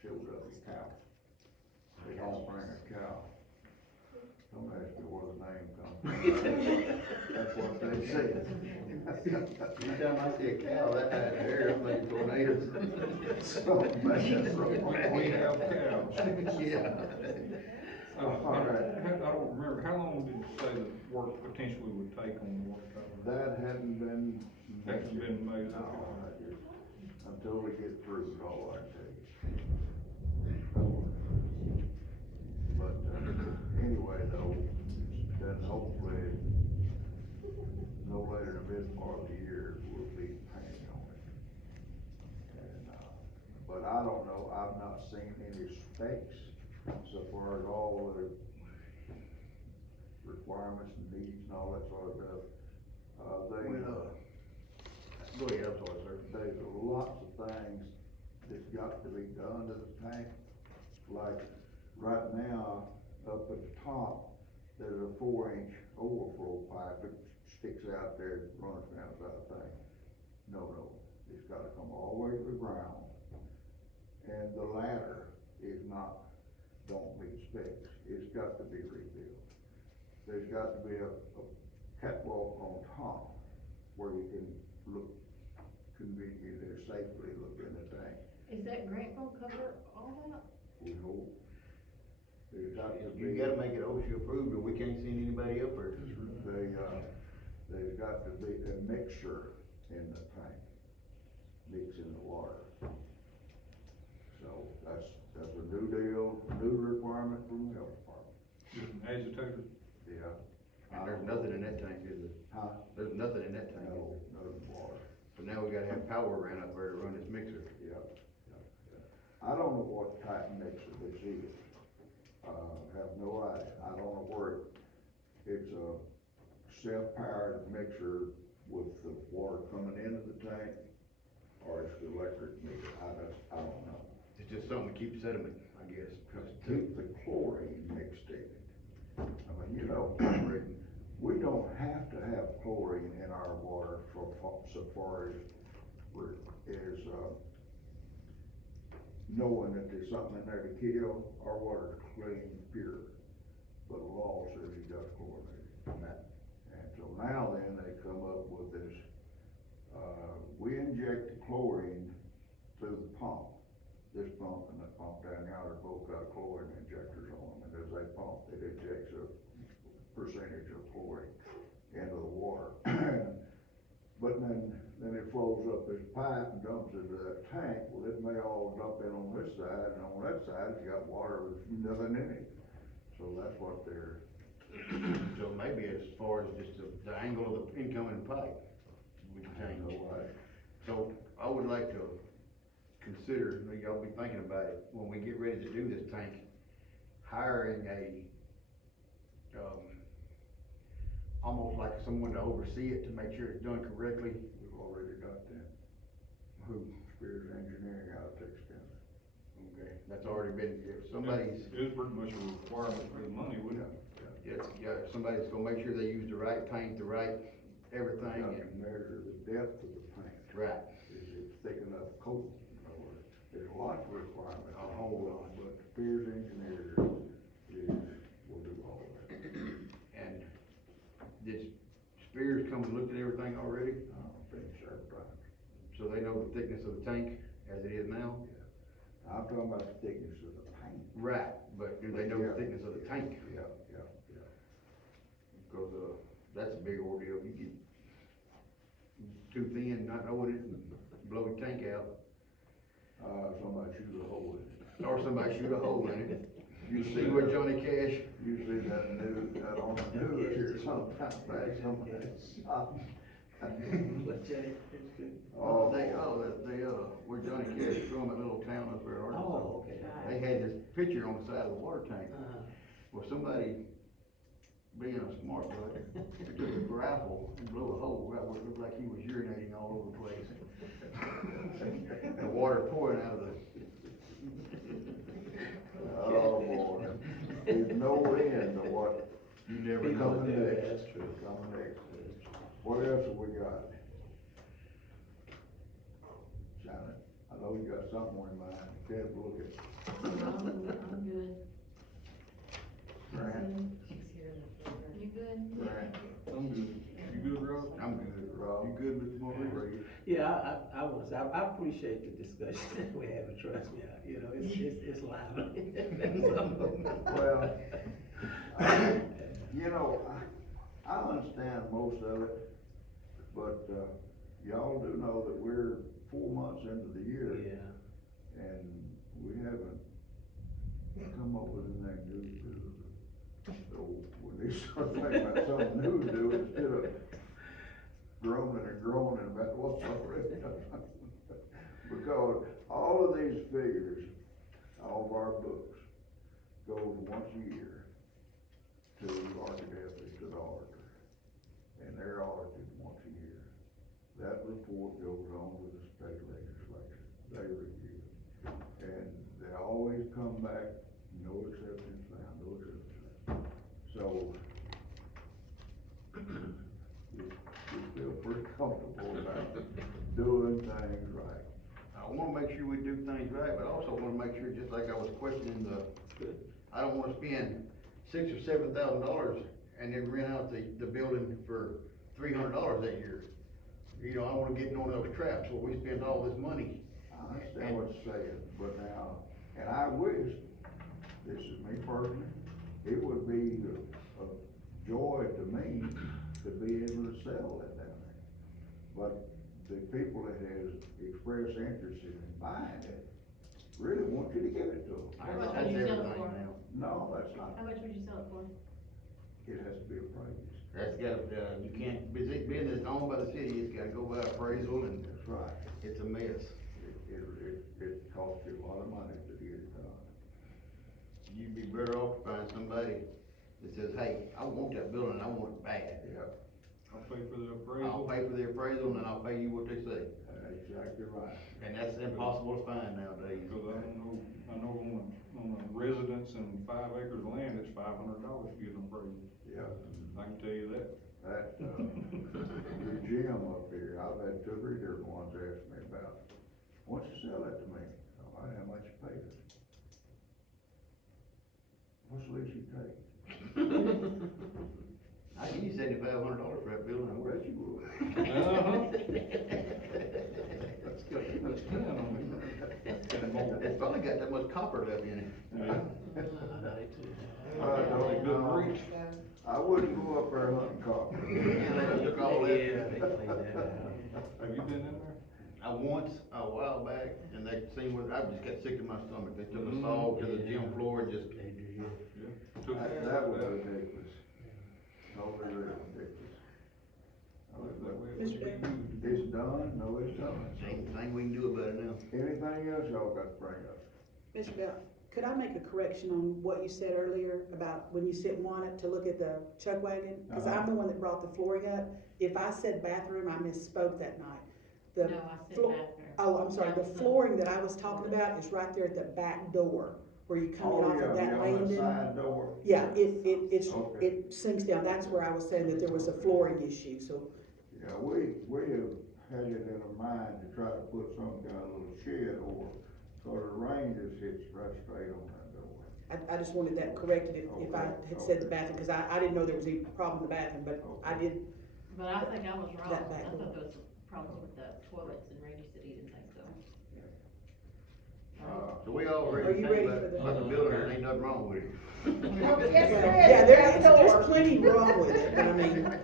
Shows up as a cow. They don't bring a cow. Don't ask me where the name comes from. That's what they said. Anytime I see a cow that high in the air, I'm thinking tornadoes. So, man, we have cows. Yeah. I don't remember, how long did you say the work potentially would take on the water tower? that hadn't been. Hasn't been made. No, I just, until we get through it all, I tell you. But, anyway, though, then hopefully, no later than mid part of the year, we'll be paying on it. And, but I don't know, I've not seen any specs so far as all the requirements and needs and all that sort of stuff. Go ahead, I'm sorry, sir. There's lots of things that's got to be done to the tank. Like, right now, up at the top, there's a 4-inch overflow pipe that sticks out there, runs down the thing. No, it's gotta come all the way to the ground. And the ladder is not, don't meet specs, it's got to be rebuilt. There's got to be a catwalk on top where you can look conveniently or safely look in the tank. Is that grant gonna cover all that? We hope. There's got to You be. gotta make it OSHA approved, or we can't send anybody up there. There's got to be a mixer in the tank, mixing the water. So that's a new deal, new requirement from the health department. Just an agitator. Yeah. And there's nothing in that tank, is there? Huh? There's nothing in that tank, is No, there? no water. So now we gotta have power ran up there to run this mixer. Yeah. I don't know what type of mixer this is. Have no idea. I don't know where it's a self-powered mixer with the water coming into the tank, or it's the electric mixer. I don't know. It's just something to keep sediment, I guess. Keep the chlorine mixed in it. I mean, you know, we don't have to have chlorine in our water so far as knowing that there's something in there to kill. Our water's clean, pure, but the law says you got chlorinated. And so now then, they come up with this, we inject the chlorine through the pump. This pump and that pump down yonder both got chlorine injectors on them, and as they pump, it injects a percentage of chlorine into the water. But then it flows up this pipe and dumps into that tank. Well, it may all dump in on this side, and on that side, it's got water with nothing in it. So that's what they're. So maybe as far as just the angle of the incoming pipe, we can change. So I would like to consider, y'all be thinking about it, when we get ready to do this tank, hiring almost like someone to oversee it to make sure it's done correctly. We've already got that. Who? Spears Engineering out of Texas County. Okay, that's already been, if somebody's, It's pretty much a requirement for the money, wouldn't it? if somebody's gonna make sure they use the right tank, the right everything, Got to and, measure the depth of the tank. right. Is it thick enough coat? There's lots of requirements, A whole lot. but Spears Engineering will do all of that. And did Spears come and looked at everything already? I don't think several times. So they know the thickness of the tank as it is now? I'm talking about the thickness of the paint. Right, but do they know the Yeah. thickness of the tank? Yeah. Because, that's a big ordeal, you get too thin, not knowing it, and blow your tank out, Somebody shoot a hole in it. or somebody shoot a hole in it. You See where Johnny Cash, You see that on the news here sometime, back, somebody shot. Oh, where Johnny Cash is from, that little town up there in Arkansas. Oh, okay. They had this picture on the side of the water tank, Uh-huh. well, somebody, being a smart butt, took a grapple and blew a hole right where it looked like he was urinating all over the place. The water pouring out of the. Oh, boy, there's no end to what You never People know. do that, that's true. coming next. What else have we got? Shannon, I know you got something on your mind, can't look at. I'm good. Grant, You good? Grant, I'm good. You good, Rob? I'm good, Rob. You good, Mr. Morris? Yeah, I wanna say, I appreciate the discussion that we're having, trust me, you know, it's loud. Well, you know, I understand most of it, but, y'all do know that we're 4 months into the year. Yeah, And we haven't come up with anything new to do. So we need to start thinking about something new to do instead of groaning and groaning about what's already done. Because all of these figures, all of our books, goes once a year to the auditor, and they're audited once that report goes on to the state legislature, they review it. And they always come back, no exceptions found, no exceptions found. So, you feel pretty comfortable about doing things right. I wanna make sure we do things right, but I also wanna make sure, just like I was questioning I don't wanna spend $6,000 or $7,000 and then rent out the building for $300 that year. You know, I don't wanna get in one of those traps where we spend all this money. I understand what you're saying, but now, and I wish, this is me personally, it would be a joy to me to be able to sell it down there. But the people that has expressed interest in buying it really want you to give it to them. How much That's would you sell it everything for? now. No, that's not, How much would you sell it for? it has to be appraised. That's got, you can't, being that it's owned by the city, it's gotta go by appraisal and That's right. it's a mess. It costs you a lot of money to get it done. You'd be better off to find somebody that says, hey, I want that building, I want it bad. Yeah, I'll pay for the I'll appraisal. pay for the appraisal and then I'll pay you what they say. that's exactly right. And that's impossible to find nowadays. Because I know on a residence and 5 acres of land, it's $500 to get an appraisal. Yeah. I can tell you that. That, the gym up here, I've had 2 or 3 different ones ask me about, why don't you sell that to me? All right, how much you pay us? What's the least you take? I give you $7,500 for that building, I I bet you would. That's good. That's good on me. It's probably got that much copper left in it. Yeah. Don't Good know. reach. I wouldn't go up there hunting copper. Look all that. Have you been in there? I once, a while back, and they seen what, I just got sick to my stomach, they took a saw to the gym floor and just. Yeah. Took That was that. ridiculous. Totally ridiculous. That way it Mr. was Bell? used. It's done, no, it's done. Ain't a thing we can do about it now. Anything else y'all got to bring up? Mr. Bell, could I make a correction on what you said earlier about when you said wanted to look at the chuck wagon? Cause I'm the one that brought the flooring up. If I said bathroom, I misspoke that night. The No, I said flo- bathroom. Oh, I'm sorry, Yeah, the so- flooring that I was talking about is right there at the back door, where you come in off of that On that landing. side door. Yeah, it's, Okay. it sinks down, that's where I was saying that there was a flooring issue, so, Yeah, we have had it in our mind to try to put some kind of little shed over, so the rain just hits right straight on that door. I just wanted that corrected if I had said the bathroom, cause I didn't know there was any problem in the bathroom, but I did, But I think I was wrong, I That back thought door. there was problems with the toilets, and Randy said he didn't think so. So we all Are already you think ready about, for the- about the building, there ain't nothing wrong with it. Well, yes, well, there is. yeah, There's there's door. plenty wrong with it, but I mean,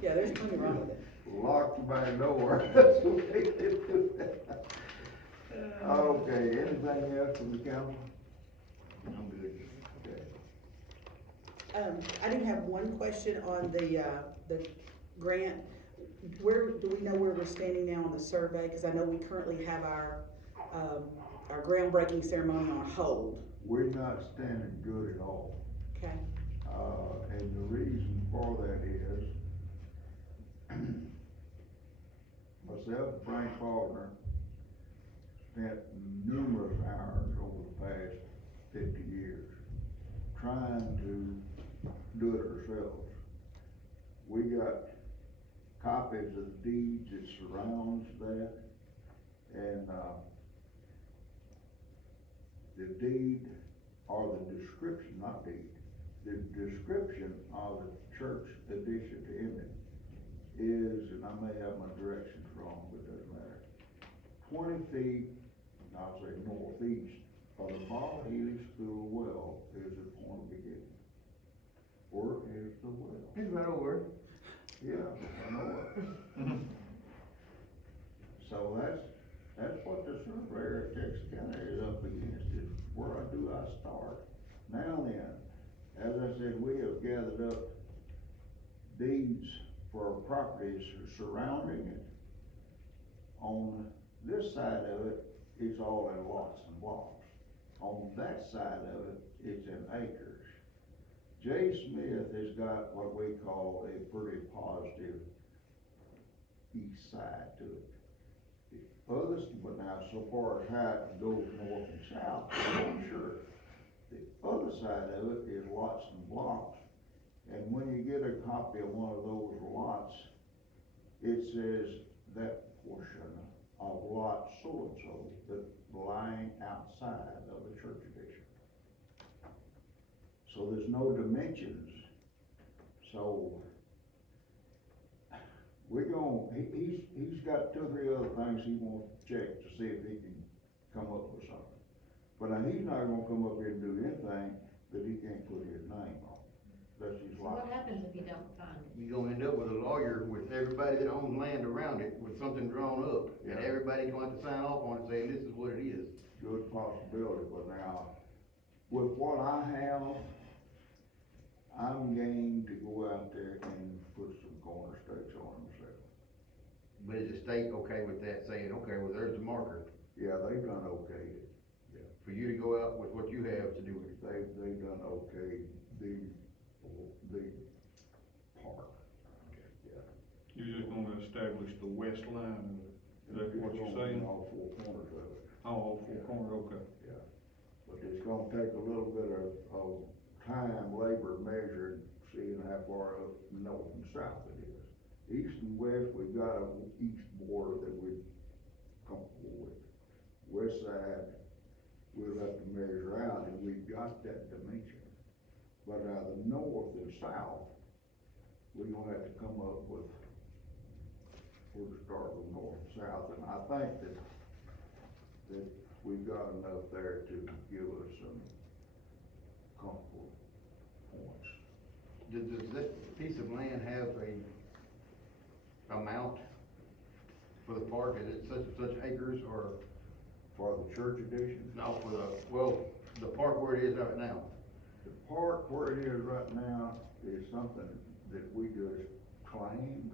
yeah, there's plenty wrong with it. Lock the back door. That's what they do. Okay, anything else from the council? I'm good. Okay. I do have one question on the grant. Where, do we know where we're standing now on the survey? Cause I know we currently have our groundbreaking ceremony on hold, We're not standing good at all. okay? And the reason for that is, myself and Frank Faulkner spent numerous hours over the past 50 years trying to do it ourselves. We got copies of the deeds that surrounds that, and, the deed, or the description, not deed, the description of the church addition to Emmet is, and I may have my directions wrong, but it doesn't matter, 20 feet, I'll say northeast of the Ball Healy School well is the point of beginning. Where is the well? It's right over. Yeah, I know it. So that's what the surveyor of Texas County is up against, is where do I start? Now then, as I said, we have gathered up deeds for properties surrounding it. On this side of it, it's all in lots and blocks. On that side of it, it's in acres. Jay Smith has got what we call a pretty positive east side to it. The others, but now so far as how it goes north and south, I'm not sure. The other side of it is lots and blocks, and when you get a copy of one of those lots, it says that portion of lot so-and-so that's lying outside of the church addition. So there's no dimensions, so he's got 2 or 3 other things he wants to check to see if he can come up with something. But now, he's not gonna come up here and do anything that he can't put his name on. That's his So what license. happens if you don't find it? You're gonna end up with a lawyer with everybody that owns land around it with something drawn up. And Yeah. everybody's going to have to sign off on it saying this is what it is. Good possibility, but now, with what I have, I'm game to go out there and put some corner stakes on myself. But is the state okay with that, saying, okay, well, there's the marker? Yeah, they've done okay. For you to go out with what you have to do it. They've done okay, the park. Yeah. You're just gonna establish the west line of it, is that what you're It's gonna be saying? all 4 corners of it. All 4 corners, okay. Yeah, but it's gonna take a little bit of time, labor measured, seeing how far up north and south it is. East and west, we've got a east border that we're comfortable with. West side, we'll have to measure out, and we've got that dimension. But the north and south, we're gonna have to come up with where to start with north and south, and I think that we've got enough there to give us some comfortable points. Does that piece of land have a amount for the park? Is it such and such acres, or? For the church edition, No, for the park where it is right now. the park where it is right now is something that we just claimed.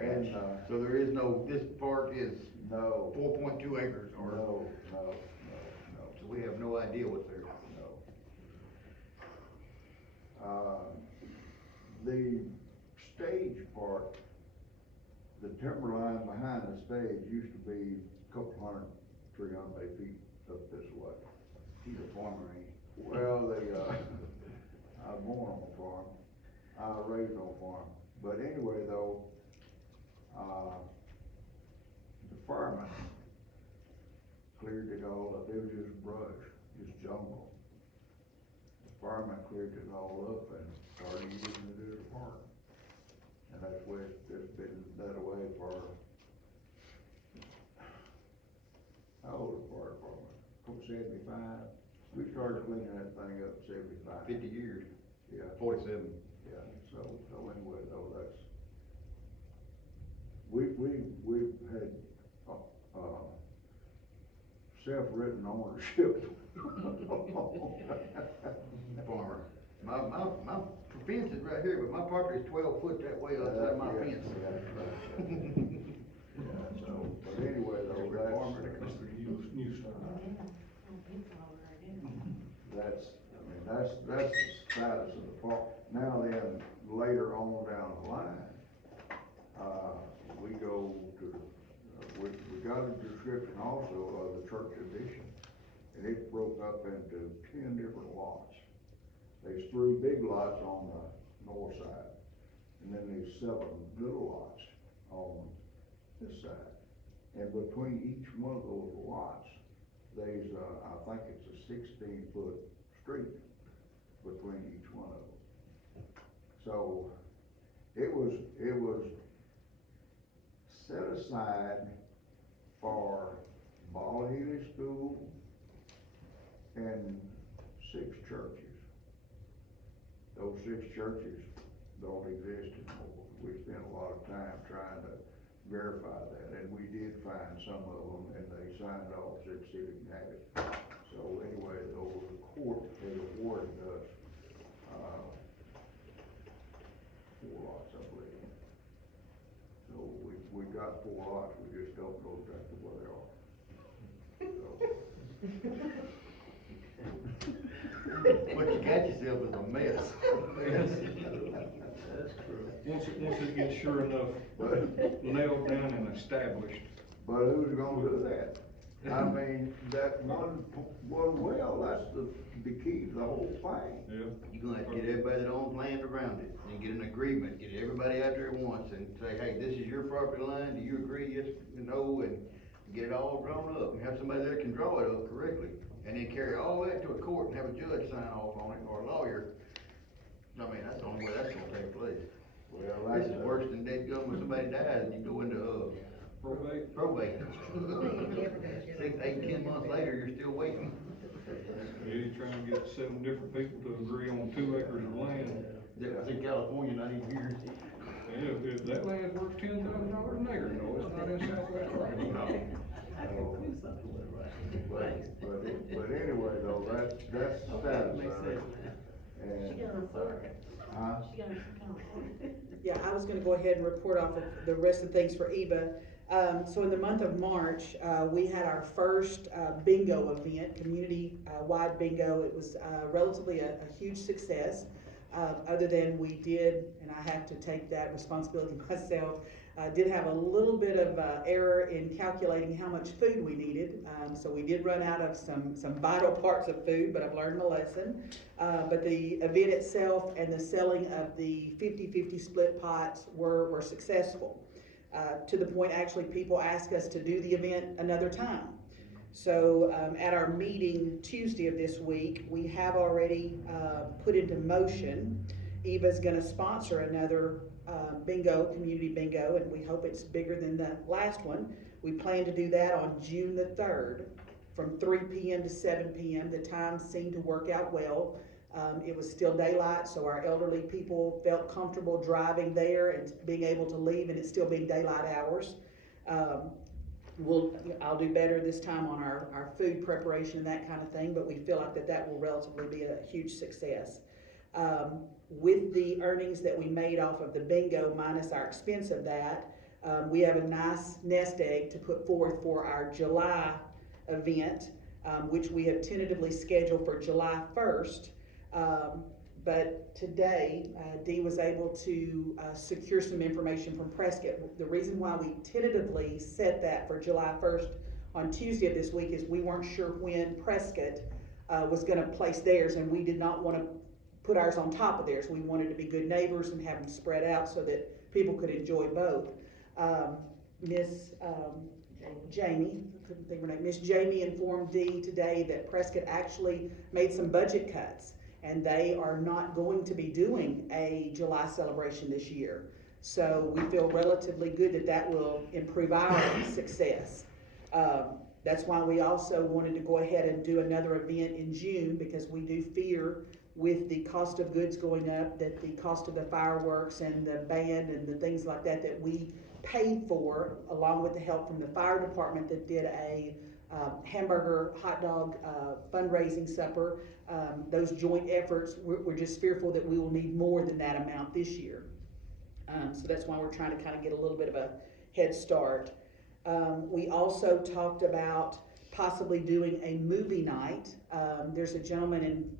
And, So there is no, this park is no, 4.2 acres, or? no. So we have no idea what's there. The stage part, the timberline behind the stage used to be a couple hundred, 300 feet up this way. He's a farmer, ain't he? Well, I was born on a farm, I was raised on a farm, but anyway though, the firemen cleared it all up, it was just brush, just jungle. The firemen cleared it all up and started using it as a park. And that's where it's been that way for, how old is the fire department? 75? We started cleaning that thing up in 75. 50 years, Yeah. 47. Yeah, so anyway, though, that's, we've had, self-written ownership. Farmer. My fence is right here, but my property is 12 foot that way outside my Yeah, fence. Yeah, so, but anyway, though, Every farmer that comes That's the new style. that's the status of the park. Now then, later on down the line, we go to, we got a description also of the church edition, and it's broke up into 10 different lots. There's 3 big lots on the north side, and then there's 7 little lots on this side. And between each one of those lots, there's I think it's a 16-foot street between each one of them. So it was set aside for Ball Healy School and 6 churches. Those 6 churches don't exist anymore. We spent a lot of time trying to verify that, and we did find some of them, and they signed off, said city can have it. So anyway, though, the court has awarded us, 4 lots, I believe. So we got 4 lots, we just don't know exactly where they are. What you got yourself is a mess. That's true. once it gets sure enough But, nailed down and established. but who's gonna do that? I mean, that one well, that's the key to the whole thing. Yeah. You're gonna have to get everybody that owns land around it, and get an agreement, get everybody out there at once, and say, hey, this is your property line, do you agree, yes, no, and get it all drawn up, and have somebody there can draw it up correctly, and then carry all that to a court and have a judge sign off on it, or a lawyer. I mean, that's the only way that's gonna take place. Well, This is worse than dead gum when somebody dies and you go into, Probate. probate. 6, 8, 10 months later, you're still waiting. Yeah, you're trying to get 7 different people to agree on 2 acres of land. I think California, not even here. Yeah, if that land's worth $10,000 an acre, no, it's not in Southwest Arkansas. I can do something with it, right? but anyway, though, that's the status Makes of it. sense now. And, She got on fire. huh? She got on some kind of. Yeah, I was gonna go ahead and report off of the rest of the things for Eva. So in the month of March, we had our first bingo event, community-wide bingo. It was relatively a huge success, other than we did, and I have to take that responsibility myself, did have a little bit of error in calculating how much food we needed. So we did run out of some vital parts of food, but I've learned my lesson. But the event itself and the selling of the 50-50 split pots were successful. To the point, actually, people ask us to do the event another time. So at our meeting Tuesday of this week, we have already put into motion, Eva's gonna sponsor another bingo, community bingo, and we hope it's bigger than the last one. We plan to do that on June the 3rd from 3 p.m. to 7 p.m. The times seemed to work out well. It was still daylight, so our elderly people felt comfortable driving there and being able to leave, and it's still being daylight hours. I'll do better this time on our food preparation and that kind of thing, but we feel like that will relatively be a huge success. With the earnings that we made off of the bingo minus our expense of that, we have a nice nest egg to put forth for our July event, which we have tentatively scheduled for July 1st. But today, Dee was able to secure some information from Prescott. The reason why we tentatively set that for July 1st on Tuesday of this week is we weren't sure when Prescott was gonna place theirs, and we did not wanna put ours on top of theirs. We wanted to be good neighbors and have them spread out so that people could enjoy both. Miss Jamie, I couldn't think of her name, Miss Jamie informed Dee today that Prescott actually made some budget cuts, and they are not going to be doing a July celebration this year. So we feel relatively good that will improve our success. That's why we also wanted to go ahead and do another event in June, because we do fear with the cost of goods going up, that the cost of the fireworks and the band and the things like that we paid for, along with the help from the fire department that did a hamburger, hot dog fundraising supper, those joint efforts, we're just fearful that we will need more than that amount this year. So that's why we're trying to kind of get a little bit of a head start. We also talked about possibly doing a movie night. There's a gentleman in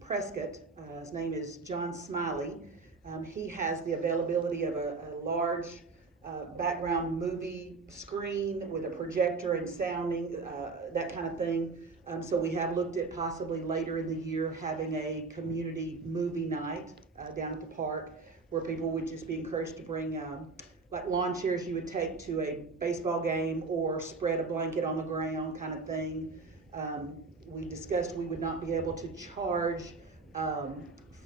Prescott, his name is John Smiley. He has the availability of a large background movie screen with a projector and sounding, that kind of thing. So we have looked at possibly later in the year having a community movie night down at the park, where people would just be encouraged to bring like lawn chairs you would take to a baseball game, or spread a blanket on the ground kind of thing. We discussed we would not be able to charge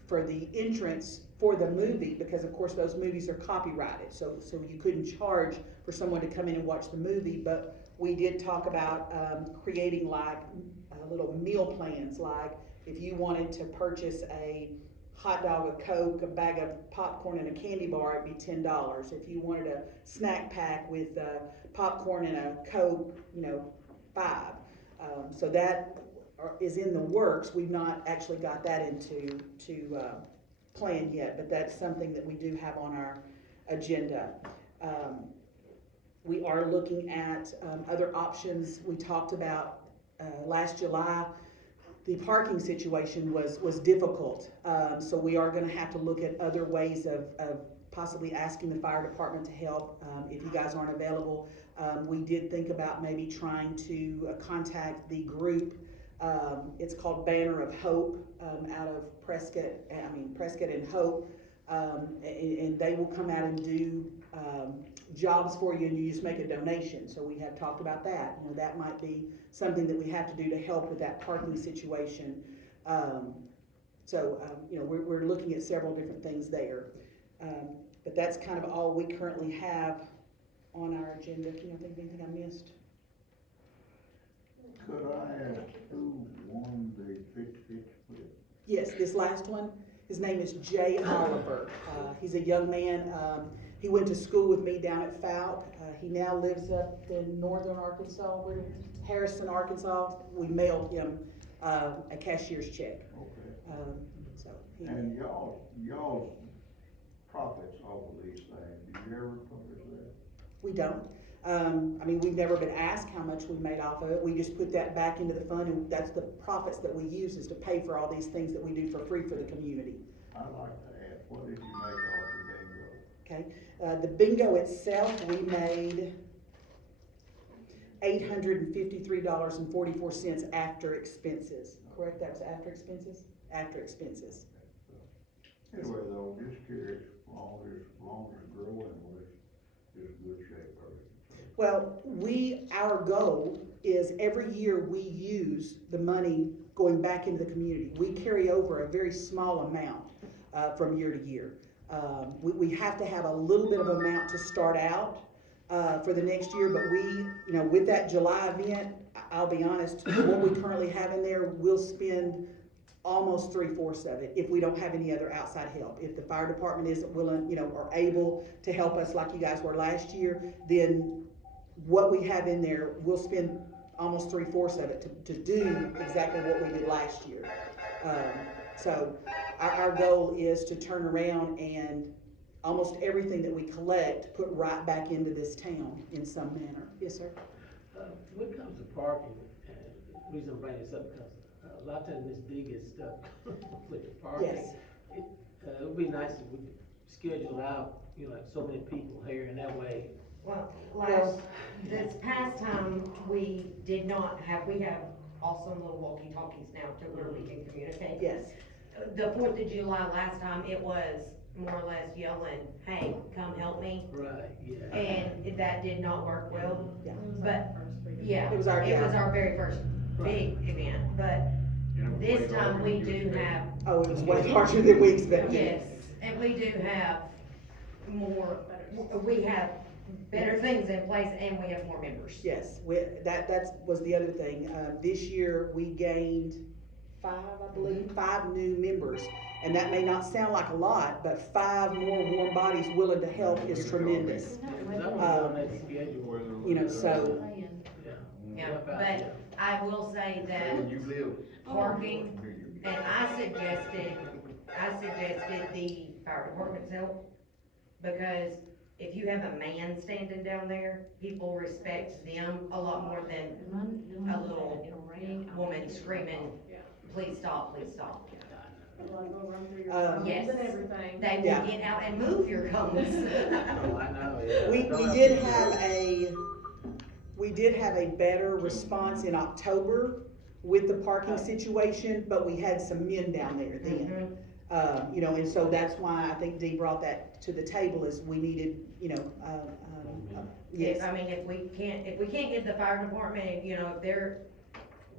for the entrance for the movie, because of course those movies are copyrighted, so you couldn't charge for someone to come in and watch the movie. But we did talk about creating like little meal plans, like if you wanted to purchase a hot dog, a Coke, a bag of popcorn, and a candy bar, it'd be $10. If you wanted a snack pack with popcorn and a Coke, $5. So that is in the works. We've not actually got that into plan yet, but that's something that we do have on our agenda. We are looking at other options. We talked about last July, the parking situation was difficult. So we are gonna have to look at other ways of possibly asking the fire department to help, if you guys aren't available. We did think about maybe trying to contact the group, it's called Banner of Hope, out of Prescott and Hope. And they will come out and do, jobs for you, and you just make a donation. So we have talked about that. You know, that might be something that we have to do to help with that parking situation. You know, we're looking at several different things there. But that's kind of all we currently have on our agenda. Can you think of anything I missed? Could I ask who won the 50-50 split? Yes, this last one, his name is Jay Oliver. He's a young man. He went to school with me down at Fouke. He now lives up in northern Arkansas, Harrison, Arkansas. We mailed him a cashier's check. Okay. So he, And y'all's profits off of these things, do you ever publish that? we don't. I mean, we've never been asked how much we made off of it. We just put that back into the fund, and that's the profits that we use is to pay for all these things that we do for free for the community. I'd like to ask, what did you make off the bingo? Okay, the bingo itself, we made $853.44 after expenses. Correct, that was after expenses? After expenses. Anyway, though, just curious, as long as it's growing, well, it's good shape, or Well, our goal is every year we use the money going back into the community. We carry over a very small amount from year to year. We have to have a little bit of amount to start out for the next year, but you know, with that July event, I'll be honest, what we currently have in there, we'll spend almost 3/4 of it if we don't have any other outside help. If the fire department isn't willing, you know, or able to help us like you guys were last year, then what we have in there, we'll spend almost 3/4 of it to do exactly what we did last year. So our goal is to turn around and almost everything that we collect, put right back into this town in some manner. Yes, sir? When it comes to parking, and the reason I'm bringing this up, because a lot of times Miss D gets stuck with the parking. Yes. It would be nice if we could schedule out, you know, like so many people here, and that way. Well, Well- this past time, we did not have, we have awesome little walkie-talkies now to where we can communicate. Yes. The 4th of July last time, it was more or less yelling, hey, come help me, Right, yeah. and that did not work well. Yeah. But, yeah, It was our very first big event, but this time we do have, Oh, it was way larger than we expected. yes, and we do have we have better things in place, and we have more members. Yes, that was the other thing. This year, we gained 5, I believe, 5 new members. And that may not sound like a lot, but 5 more warm bodies willing to help is tremendous. You know, so, Yeah, but I will say that Where you live. parking, and I suggested the fire department's help, because if you have a man standing down there, people respect them a lot more than a little woman screaming, please stop, please stop. Yes, they will Yeah. get out and move your cones. Oh, I know, yeah. we did have a better response in October with the parking situation, but we had some men down there then. You know, and so that's why I think Dee brought that to the table, is we needed, you know, yes. I mean, if we can't get the fire department, you know, if they're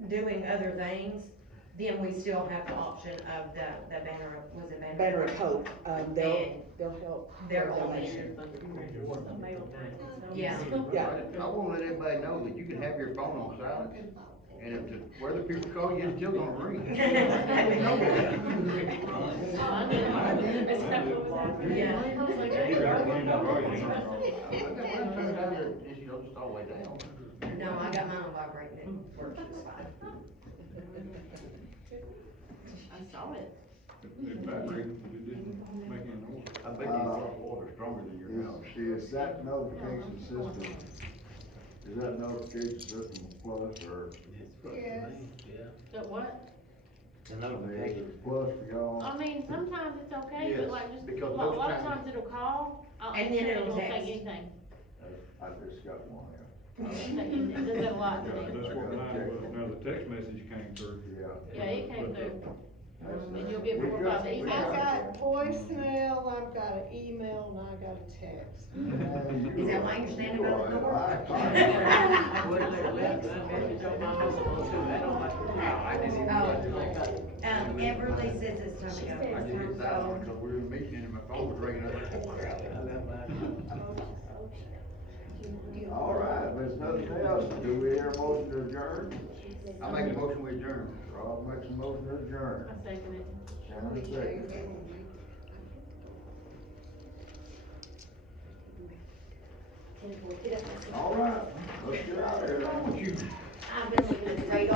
doing other things, then we still have the option of the Banner of, was it Banner? Banner of Hope, they'll help. They're for a only, donation. yeah. Yeah. I wanna let everybody know that you can have your phone on silent, and if whether people call you, it's still gonna ring. Yeah. Just all the way down. No, I got mine on vibrate and it works just fine. I saw it. It vibrated, but it didn't make any noise. I bet you water stronger than your house. Is that notification system, is that notification system a plus, or Yeah. The what? The notification. Is it plus for y'all? I mean, sometimes it's okay, Yes, but like, just, a because lot most of times- times it'll call, And then it it'll won't take text. anything. I just got one in. It does that a lot to Yeah, me. that's what mine was, now the text message came through. Yeah. Yeah, it came through. And you'll get We 4 or got- 5 we emails. got- I've got voicemail, I've got an email, and I got a text. Is that why you're standing by the door? Well, that message on my home phone too, that on my computer. I didn't even. Oh, Everly says it's time to go. I just hit silent because we were in a meeting and my phone was ringing. I was like, oh crap. All right, if there's nothing else, do we hear a motion to adjourn? I make a motion we adjourn. Rob makes a motion to adjourn. I second it. Shannon seconds. All right, let's get out of here. I've been looking at the radar.